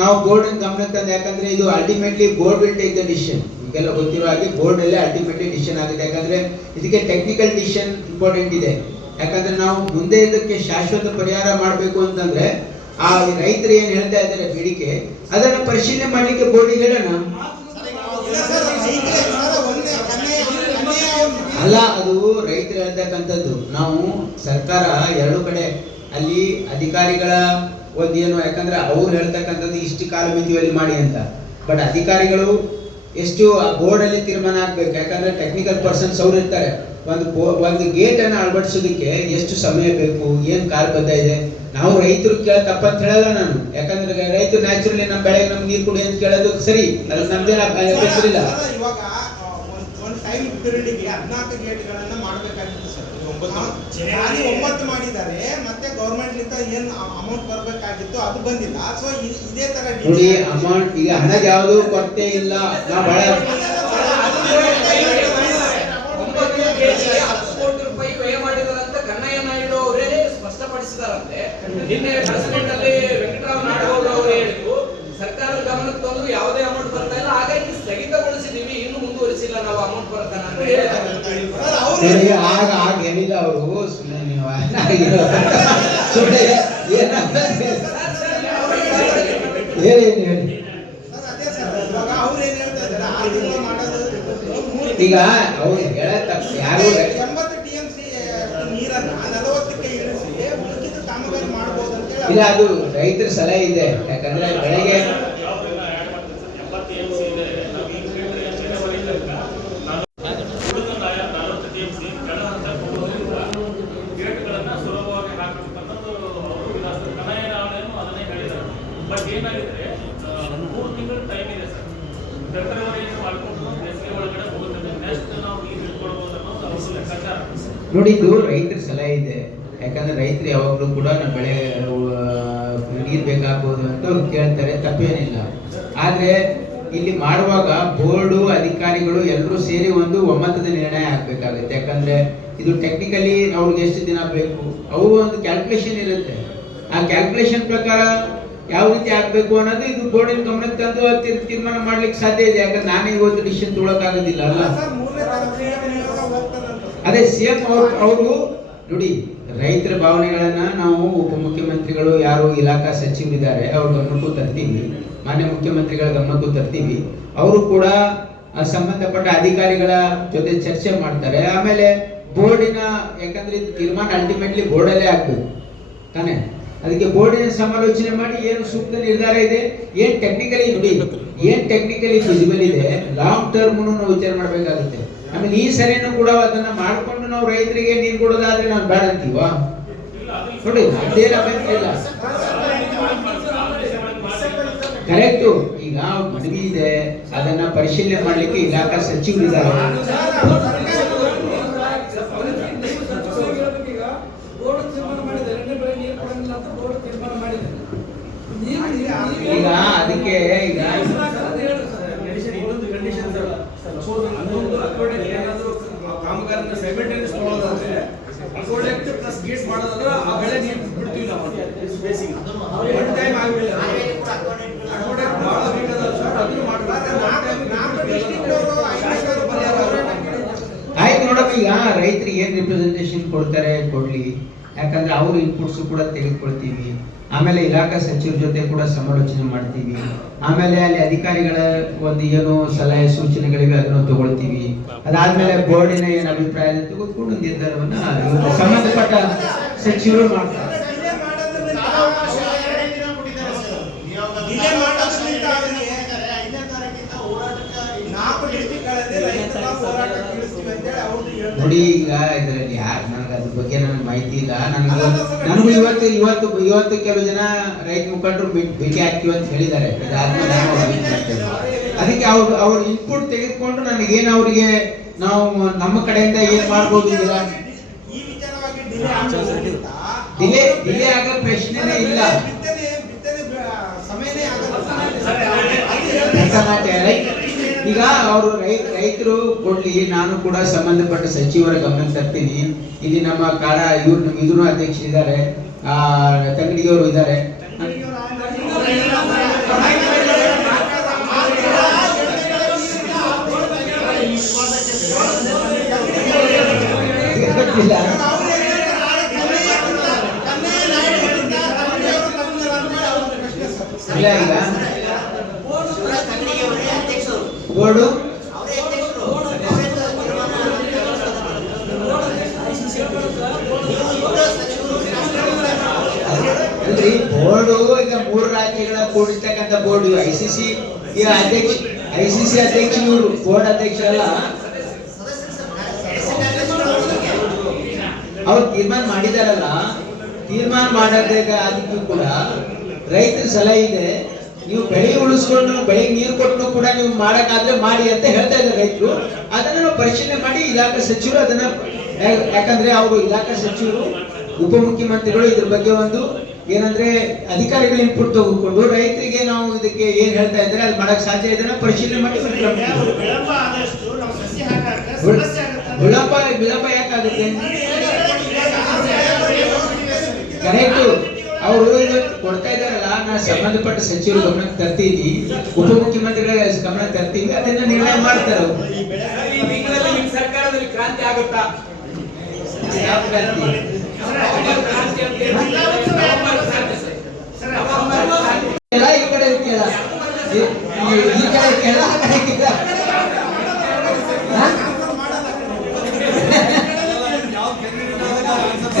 ನಾವು ಬೋರ್ಡ್ ಗಮನಕ್ಕೆ ತಂದೆ, ಯಾಕಂದ್ರೆ ಇದು ultimately board will take the decision ಈಗೆಲ್ಲ ಗೊತ್ತಿರೋ ಹಾಗೆ ಬೋರ್ಡ್ ಅಲ್ಲೇ ಅಲ್ಟಿಮೇಟ್ಲಿ ಡಿಸಿಷನ್ ಆಗುತ್ತೆ. ಯಾಕಂದ್ರೆ ಇದಕ್ಕೆ ಟೆಕ್ನಿಕಲ್ ಡಿಸಿಷನ್ ಇಂಪಾರ್ಟೆಂಟ್ ಇದೆ. ಯಾಕಂದ್ರೆ ನಾವು ಮುಂದೆ ಇದಕ್ಕೆ ಶಾಶ್ವತ ಪರಿಹಾರ ಮಾಡಬೇಕು ಅಂತಂದ್ರೆ ಆ ರೈತರು ಏನು ಹೇಳ್ತಾ ಇದ್ದಾರೆ ಬೇಡಿಕೆ, ಅದನ್ನ ಪರಿಶೀಲನೆ ಮಾಡಲಿಕ್ಕೆ ಬೋರ್ಡಿಗೆ ಹೇಳೋಣ. ಅಲ್ಲ, ಅದು ರೈತರು ಹೇಳ್ತಕ್ಕಂಥದ್ದು. ನಾವು ಸರ್ಕಾರ ಎರಡು ಕಡೆ, ಅಲ್ಲಿ ಅಧಿಕಾರಿಗಳ ಒಂದು ಏನು ಯಾಕಂದ್ರೆ ಅವ್ರು ಹೇಳ್ತಕ್ಕಂಥದ್ದು ಇಷ್ಟು ಕಾಲಮಿತಿಯಲ್ಲಿ ಮಾಡಿ ಅಂತ. ಬಟ್ ಅಧಿಕಾರಿಗಳು ಎಷ್ಟು ಆ ಬೋರ್ಡ್ ಅಲ್ಲಿ ತೀರ್ಮಾನ ಆಗ್ಬೇಕು ಯಾಕಂದ್ರೆ ಟೆಕ್ನಿಕಲ್ ಪರ್ಸನ್ಸ್ ಅವ್ರು ಇರ್ತಾರೆ. ಒಂದು ಒಂದು ಗೇಟ್ ಅನ್ನು ಅಳವಡಿಸೋದಕ್ಕೆ ಎಷ್ಟು ಸಮಯ ಬೇಕು ಏನು ಕಾಲಬದ್ಧ ಇದೆ? ನಾವು ರೈತರು ಕೇಳ ತಪ್ಪಂತ ಹೇಳಲ್ಲ ನಾನು. ಯಾಕಂದ್ರೆ ರೈತರು ನ್ಯಾಚುರಲಿ ನಮ್ಮ ಬೆಳೆಗೆ ನಮ್ಗೆ ನೀರು ಕೊಡಿ ಅಂತ ಕೇಳೋದು ಸರಿ. ಅದು ನಮ್ದೇನ ಪೀರಿಯಡ್ಗೆ ಹದಿನಾಲ್ಕು ಗೇಟ್ಗಳನ್ನ ಮಾಡ್ಬೇಕಾಗಿತ್ತು ಸರ್. ಒಂಬತ್ತು. ಖಾಲಿ ಒಂಬತ್ತು ಮಾಡಿದ್ದಾರೆ ಮತ್ತೆ ಲಿಂದ ಏನ್ ಅಮೌಂಟ್ ಬರ್ಬೇಕಾಗಿತ್ತು ಅದು ಬಂದಿಲ್ಲ ಸೊ ಇದೇ ತರ ನೋಡಿ ಅಮೌಂಟ್ ಈಗ ಹಣದ ಯಾವುದು ಕೊರತೆ ಇಲ್ಲ ನಾವು ಬಹಳ ಸ್ಪಷ್ಟಪಡಿಸಿದಾರಂತೆ ನಿನ್ನೆ ಪ್ರೆಸಿಡೆಂಟ್ ಅಲ್ಲಿ ವೆಂಕಟರಾವ್ ನಾಡಗೌಡ ಅವರು ಹೇಳಿದ್ರು ಸರ್ಕಾರದ ಗಮನಕ್ಕೆ ತಂದು ಯಾವುದೇ ಅಮೌಂಟ್ ಬರ್ತಾ ಇಲ್ಲ ಹಾಗಾಗಿ ಸ್ಥಗಿತಗೊಳಿಸಿದೀವಿ ಇನ್ನು ಮುಂದುವರಿಸಿಲ್ಲ ನಾವು ಅಮೌಂಟ್ ಬರ್ತಾನೆ ಅಂತ ಹೇಳಿದ್ದಾರೆ ಸರ್ ಆಗ ಆಗ ಏನಿಲ್ಲ ಅವರು ಸುಮ್ಮನೆ ನೀವು ಸುಮ್ಮನೆ ಹೇಳಿ ಹೇಳಿ ಈಗ ಅವ್ರು ಹೇಳ ತಪ್ಪು ಯಾರು ಇಲ್ಲ ಅದು ರೈತರ ಸಲಹೆ ಇದೆ. ಯಾಕಂದ್ರೆ ಬೆಳೆಗೆ ಯಾವ್ದನ್ನ ಆ್ಯಡ್ ಮಾಡ್ತೀವಿ ಸರ್ ಎಂಬತ್ತು ಎಂ ಸಿ ಇದೆ ನಾವು ಈಗ ಬಿಟ್ಟರೆ ಜನವರಿ ತನಕ ನಾನು ಉಳಿದ ನಲ- ನಲವತ್ತು ಟಿ ಎಂ ಸಿ ಕೆಳ ಹಂತಕ್ಕೆ ಹೋಗೋದ್ರಿಂದ ಗೇಟ್ಗಳನ್ನು ಸುಲಭವಾಗಿ ಹಾಕಬೇಕು ಅನ್ನೋದು ಅವರು ವಿಧಾನ ಕನ್ನಯ್ಯನವರೇನು ಅದನ್ನೇ ಹೇಳಿದ್ದಾರೆ ಬಟ್ ಏನಾಗಿದೆ ಆ, ಮೂರು ತಿಂಗಳು ಟೈಮ್ ಇದೆ ಸರ್ ಫೆಬ್ರವರಿಯಿಂದ ಮಾಡ್ಕೊಂಡು ಬೇಸಿಗೆ ಒಳಗಡೆ ಹೋಗುತ್ತೆ ನೆಕ್ಸ್ಟ್ ನಾವು ನೀರು ಇಟ್ಕೊಳ್ಬೋದು ಅನ್ನೋದು ಅವ್ರ ಲೆಕ್ಕಾಚಾರ ನೋಡಿ, ಇದು ರೈತರ ಸಲಹೆ ಇದೆ. ಯಾಕಂದ್ರೆ ರೈತರು ಯಾವಾಗಲೂ ಕೂಡ ನಮ್ಮ ಬೆಳೆ ನೀರು ಬೇಕಾಗ್ಬೋದು ಅಂತ ಕೇಳ್ತಾರೆ, ತಪ್ಪೇನಿಲ್ಲ. ಆದ್ರೆ ಇಲ್ಲಿ ಮಾಡುವಾಗ ಬೋರ್ಡು, ಅಧಿಕಾರಿಗಳು ಎಲ್ಲರೂ ಸೇರಿ ಒಂದು ಒಮ್ಮತದ ನಿರ್ಣಯ ಆಗ್ಬೇಕಾಗುತ್ತೆ ಯಾಕಂದ್ರೆ ಇದು ಟೆಕ್ನಿಕಲಿ ಅವ್ರಿಗೆ ಎಷ್ಟು ದಿನ ಬೇಕು? ಅವು ಒಂದು ಕ್ಯಾಲ್ಕುಲೇಷನ್ ಇರುತ್ತೆ. ಆ ಕ್ಯಾಲ್ಕುಲೇಷನ್ ಪ್ರಕಾರ ಯಾವ ರೀತಿ ಆಗ್ಬೇಕು ಅನ್ನೋದು ಇದು ಬೋರ್ಡಿನ ಗಮನಕ್ಕೆ ತಂದು ತೀರ್ಮಾನ ಮಾಡ್ಲಿಕ್ಕೆ ಸಾಧ್ಯ ಇದೆ ಯಾಕಂದ್ರೆ ನಾನೇ ಇವತ್ತು ಡಿಸಿಷನ್ ತೊಗೊಳಕಾಗೋದಿಲ್ಲ ಅಲ್ಲ? ಅದೇ ಸಿಎಂ ಅವರು ಅವರು ನೋಡಿ ರೈತರ ಭಾವನೆಗಳನ್ನ ನಾವು ಉಪಮುಖ್ಯಮಂತ್ರಿಗಳು ಯಾರು ಇಲಾಖಾ ಸಚಿವರಿದ್ದಾರೆ ಅವ್ರ ಗಮನಕ್ಕೂ ತರ್ತೀವಿ. ಮಾನ್ಯ ಮುಖ್ಯಮಂತ್ರಿಗಳ ಗಮನಕ್ಕೂ ತರ್ತೀವಿ. ಅವರು ಕೂಡ ಸಂಬಂಧಪಟ್ಟ ಅಧಿಕಾರಿಗಳ ಜೊತೆ ಚರ್ಚೆ ಮಾಡ್ತಾರೆ. ಆಮೇಲೆ ಬೋರ್ಡಿನ ಯಾಕಂದ್ರೆ ಇದು ತೀರ್ಮಾನ ಅಲ್ಟಿಮೇಟ್ಲಿ ಬೋರ್ಡಲ್ಲೇ ಆಗ್ಬೇಕು ತಾನೆ? ಅದಕ್ಕೆ ಬೋರ್ಡಿನ ಸಮಾಲೋಚನೆ ಮಾಡಿ ಏನು ಸೂಕ್ತ ನಿರ್ಧಾರ ಇದೆ, ಏನ್ ಟೆಕ್ನಿಕಲಿ ನೋಡಿ ಏನ್ ಟೆಕ್ನಿಕಲಿ ಫಿಸಿಬಲ್ ಇದೆ ಲಾಂಗ್ ಟರ್ಮ್ ನಾವು ವಿಚಾರ ಮಾಡಬೇಕಾಗುತ್ತೆ. ಆಮೇಲೆ ಈ ಸರಿನೂ ಕೂಡ ಅದನ್ನ ಮಾಡ್ಕೊಂಡು ನಾವು ರೈತರಿಗೆ ನೀರು ಕೊಡೋದಾದ್ರೆ ನಾವು ಬೇಡ ಅಂತೀವ? ನೋಡಿ ಅದೇನು ಇಲ್ಲ. ಕರೆಕ್ಟು ಈಗ ಮನವಿ ಇದೆ, ಅದನ್ನ ಪರಿಶೀಲನೆ ಮಾಡ್ಲಿಕ್ಕೆ ಇಲಾಖಾ ಸಚಿವರಿದ್ದಾರೆ ಬೋರ್ಡ್ ತೀರ್ಮಾನ ಮಾಡಿದೆ ಎರಡನೇ ಬೆಳೆ ನೀರು ಕೊಡಂಗಿಲ್ಲ ಅಂತ ಬೋರ್ಡ್ ತೀರ್ಮಾನ ಮಾಡಿದೆ ಈಗ ಅದಕ್ಕೆ ಈಗ ಇನ್ನೊಂದು ಕಂಡೀಷನ್ ಸರ್ ಸಪೋಸ್ ಹನ್ನೊಂದು ಅಕೋರ್ಡೆಂಟ್ ಏನಾದರೂ ಕಾಮಗಾರಿನ ಸೈಮಲ್ಟೇನಿಯಸ್ ಮಾಡೋದಾದ್ರೆ ಅಕೋರ್ಡೆಂಟ್ ಪ್ಲಸ್ ಗೇಟ್ ಮಾಡೋದಾದ್ರೆ ಆ ಬೆಳೆ ನೀವು ಬಿಡ್ತೀವಿ ನಾವು ಬೇಸಿಗೆ ಒನ್ ಟೈಮ್ ಆಗಲಿಲ್ಲ ಭಾಳ ಬೇಕಾದ ಸರ್ ಅದನ್ನು ಆಯ್ತು ನೋಡಪ್ಪ ಈಗ ರೈತರಿಗೆ ಏನ್ ರಿಪ್ರೆಸೆಂಟೇಷನ್ ಕೊಡ್ತಾರೆ ಕೊಡ್ಲಿ. ಯಾಕಂದ್ರೆ ಅವ್ರ ಇನ್ಪುಟ್ಸ್ ಕೂಡ ತೆಗೆದುಕೊಳ್ತೀವಿ. ಆಮೇಲೆ ಇಲಾಖಾ ಸಚಿವರ ಜೊತೆ ಕೂಡ ಸಮಾಲೋಚನೆ ಮಾಡ್ತೀವಿ. ಆಮೇಲೆ ಅಲ್ಲಿ ಅಧಿಕಾರಿಗಳ ಒಂದು ಏನು ಸಲಹೆ ಸೂಚನೆಗಳಿವೆ ಅದನ್ನು ತಗೊಳ್ತೀವಿ. ಅದಾದ್ಮೇಲೆ ಬೋರ್ಡಿನ ಏನು ಅಭಿಪ್ರಾಯ ತೆಗೆದುಕೊಂಡು ನಿರ್ಧಾರವನ್ನ ಸಂಬಂಧಪಟ್ಟ ಸಚಿವರು ಮಾಡ್ತಾರೆ ನೋಡಿ ಈಗ ಇದರಲ್ಲಿ ಯಾರು ನನಗೆ ಅದ್ರ ಬಗ್ಗೆ ನನಗೆ ಮಾಹಿತಿ ಇಲ್ಲ. ನನಗೆ ನನಗೂ ಇವತ್ತು ಇವತ್ತು ಇವತ್ತು ಕೆಲವು ಜನ ರೈತ ಮುಖಂಡರು ಭೇಟಿ ಆಗ್ತೀವಿ ಅಂತ ಹೇಳಿದ್ದಾರೆ. ಅದಕ್ಕೆ ಅವ್ರು ಅವ್ರ ಇನ್ಪುಟ್ ತೆಗೆದುಕೊಂಡು ನನಗೇನು ಅವರಿಗೆ ನಾವು ನಮ್ಮ ಕಡೆಯಿಂದ ಏನು ಮಾಡ್ಬೋದು ಇಲ್ಲ. ಈ ವಿಚಾರವಾಗಿ ಡಿಲೇ ಇಲ್ಲಿ ಡಿಲೇ ಡಿಲೇ ಆಗೋ ಪ್ರಶ್ನೆನೇ ಇಲ್ಲ. ಈಗ ಅವರು ರೈತರು ಕೊಡ್ಲಿ ನಾನು ಕೂಡ ಸಂಬಂಧಪಟ್ಟ ಸಚಿವರ ಗಮನಕ್ಕೆ ತರ್ತೀನಿ. ಇಲ್ಲಿ ನಮ್ಮ ಕಾಡ ಇವ್ರು ನಮ್ಮ ಇದ್ರು ಅಧ್ಯಕ್ಷರಿದ್ದಾರೆ ಆ ತಂಗಡಿಯವರು ಇದ್ದಾರೆ. ಗೊತ್ತಿಲ್ಲ. ಇಲ್ಲ ಬೋರ್ಡು ಈಗ ಮೂರು ರಾಜ್ಯಗಳ ಕೂಡಿರ್ತಕ್ಕಂಥ ಬೋರ್ಡ್ ಐ ಸಿ ಸಿ ಅಧ್ಯಕ್ಷ ಐ ಸಿ ಸಿ ಅಧ್ಯಕ್ಷ ಇವರು ಬೋರ್ಡ್ ಅಧ್ಯಕ್ಷ ಅಲ್ಲ. ಅವ್ರು ತೀರ್ಮಾನ ಮಾಡಿದಾರಲ್ಲ. ತೀರ್ಮಾನ ಅದಕ್ಕೂ ಕೂಡ ರೈತರ ಸಲಹೆ ಇದೆ ನೀವು ಬೆಳೆ ಉಳಿಸ್ಕೊಂಡು ಬೆಳೆಗೆ ನೀರು ಕೊಟ್ಟು ಕೂಡ ನೀವು ಮಾಡಕ್ಕಾದ್ರೆ ಮಾಡಿ ಅಂತ ಹೇಳ್ತಾ ಇದ್ದಾರೆ ರೈತರು. ಅದನ್ನ ನಾವು ಪರಿಶೀಲನೆ ಮಾಡಿ ಇಲಾಖಾ ಸಚಿವರು ಅದನ್ನ ಯಾಕಂದ್ರೆ ಅವರು ಇಲಾಖಾ ಸಚಿವರು ಉಪಮುಖ್ಯಮಂತ್ರಿಗಳು ಇದ್ರ ಬಗ್ಗೆ ಒಂದು ಏನಂದ್ರೆ ಅಧಿಕಾರಿಗಳ ಇನ್ಪುಟ್ ತಗೊಂಡು ರೈತರಿಗೆ ನಾವು ಇದಕ್ಕೆ ಏನ್ ಹೇಳ್ತಾ ಇದ್ದಾರೆ ಅದು ಮಾಡಕ್ ಸಾಧ್ಯ ಇದನ್ನ ಪರಿಶೀಲನೆ ಮಾಡಿ ವಿಳಂಬ ವಿಳಂಬ ಯಾಕಾಗುತ್ತೆ ಕರೆಕ್ಟ್. ಅವರು ಕೊಡ್ತಾ ಇದಾರಲ್ಲ ಸಂಬಂಧಪಟ್ಟ ಸಚಿವರು ಗಮನಕ್ಕೆ ತರ್ತೀನಿ ಉಪಮುಖ್ಯಮಂತ್ರಿಗಳ ಗಮನಕ್ಕೆ ತರ್ತೀವಿ ಅದನ್ನ ನಿರ್ಣಯ ಮಾಡ್ತಾರೆ ಸರ್ಕಾರದಲ್ಲಿ ಕ್ರಾಂತಿ ಆಗುತ್ತಾ? ಈ ಕಡೆ ಈ- ಕಡೆ?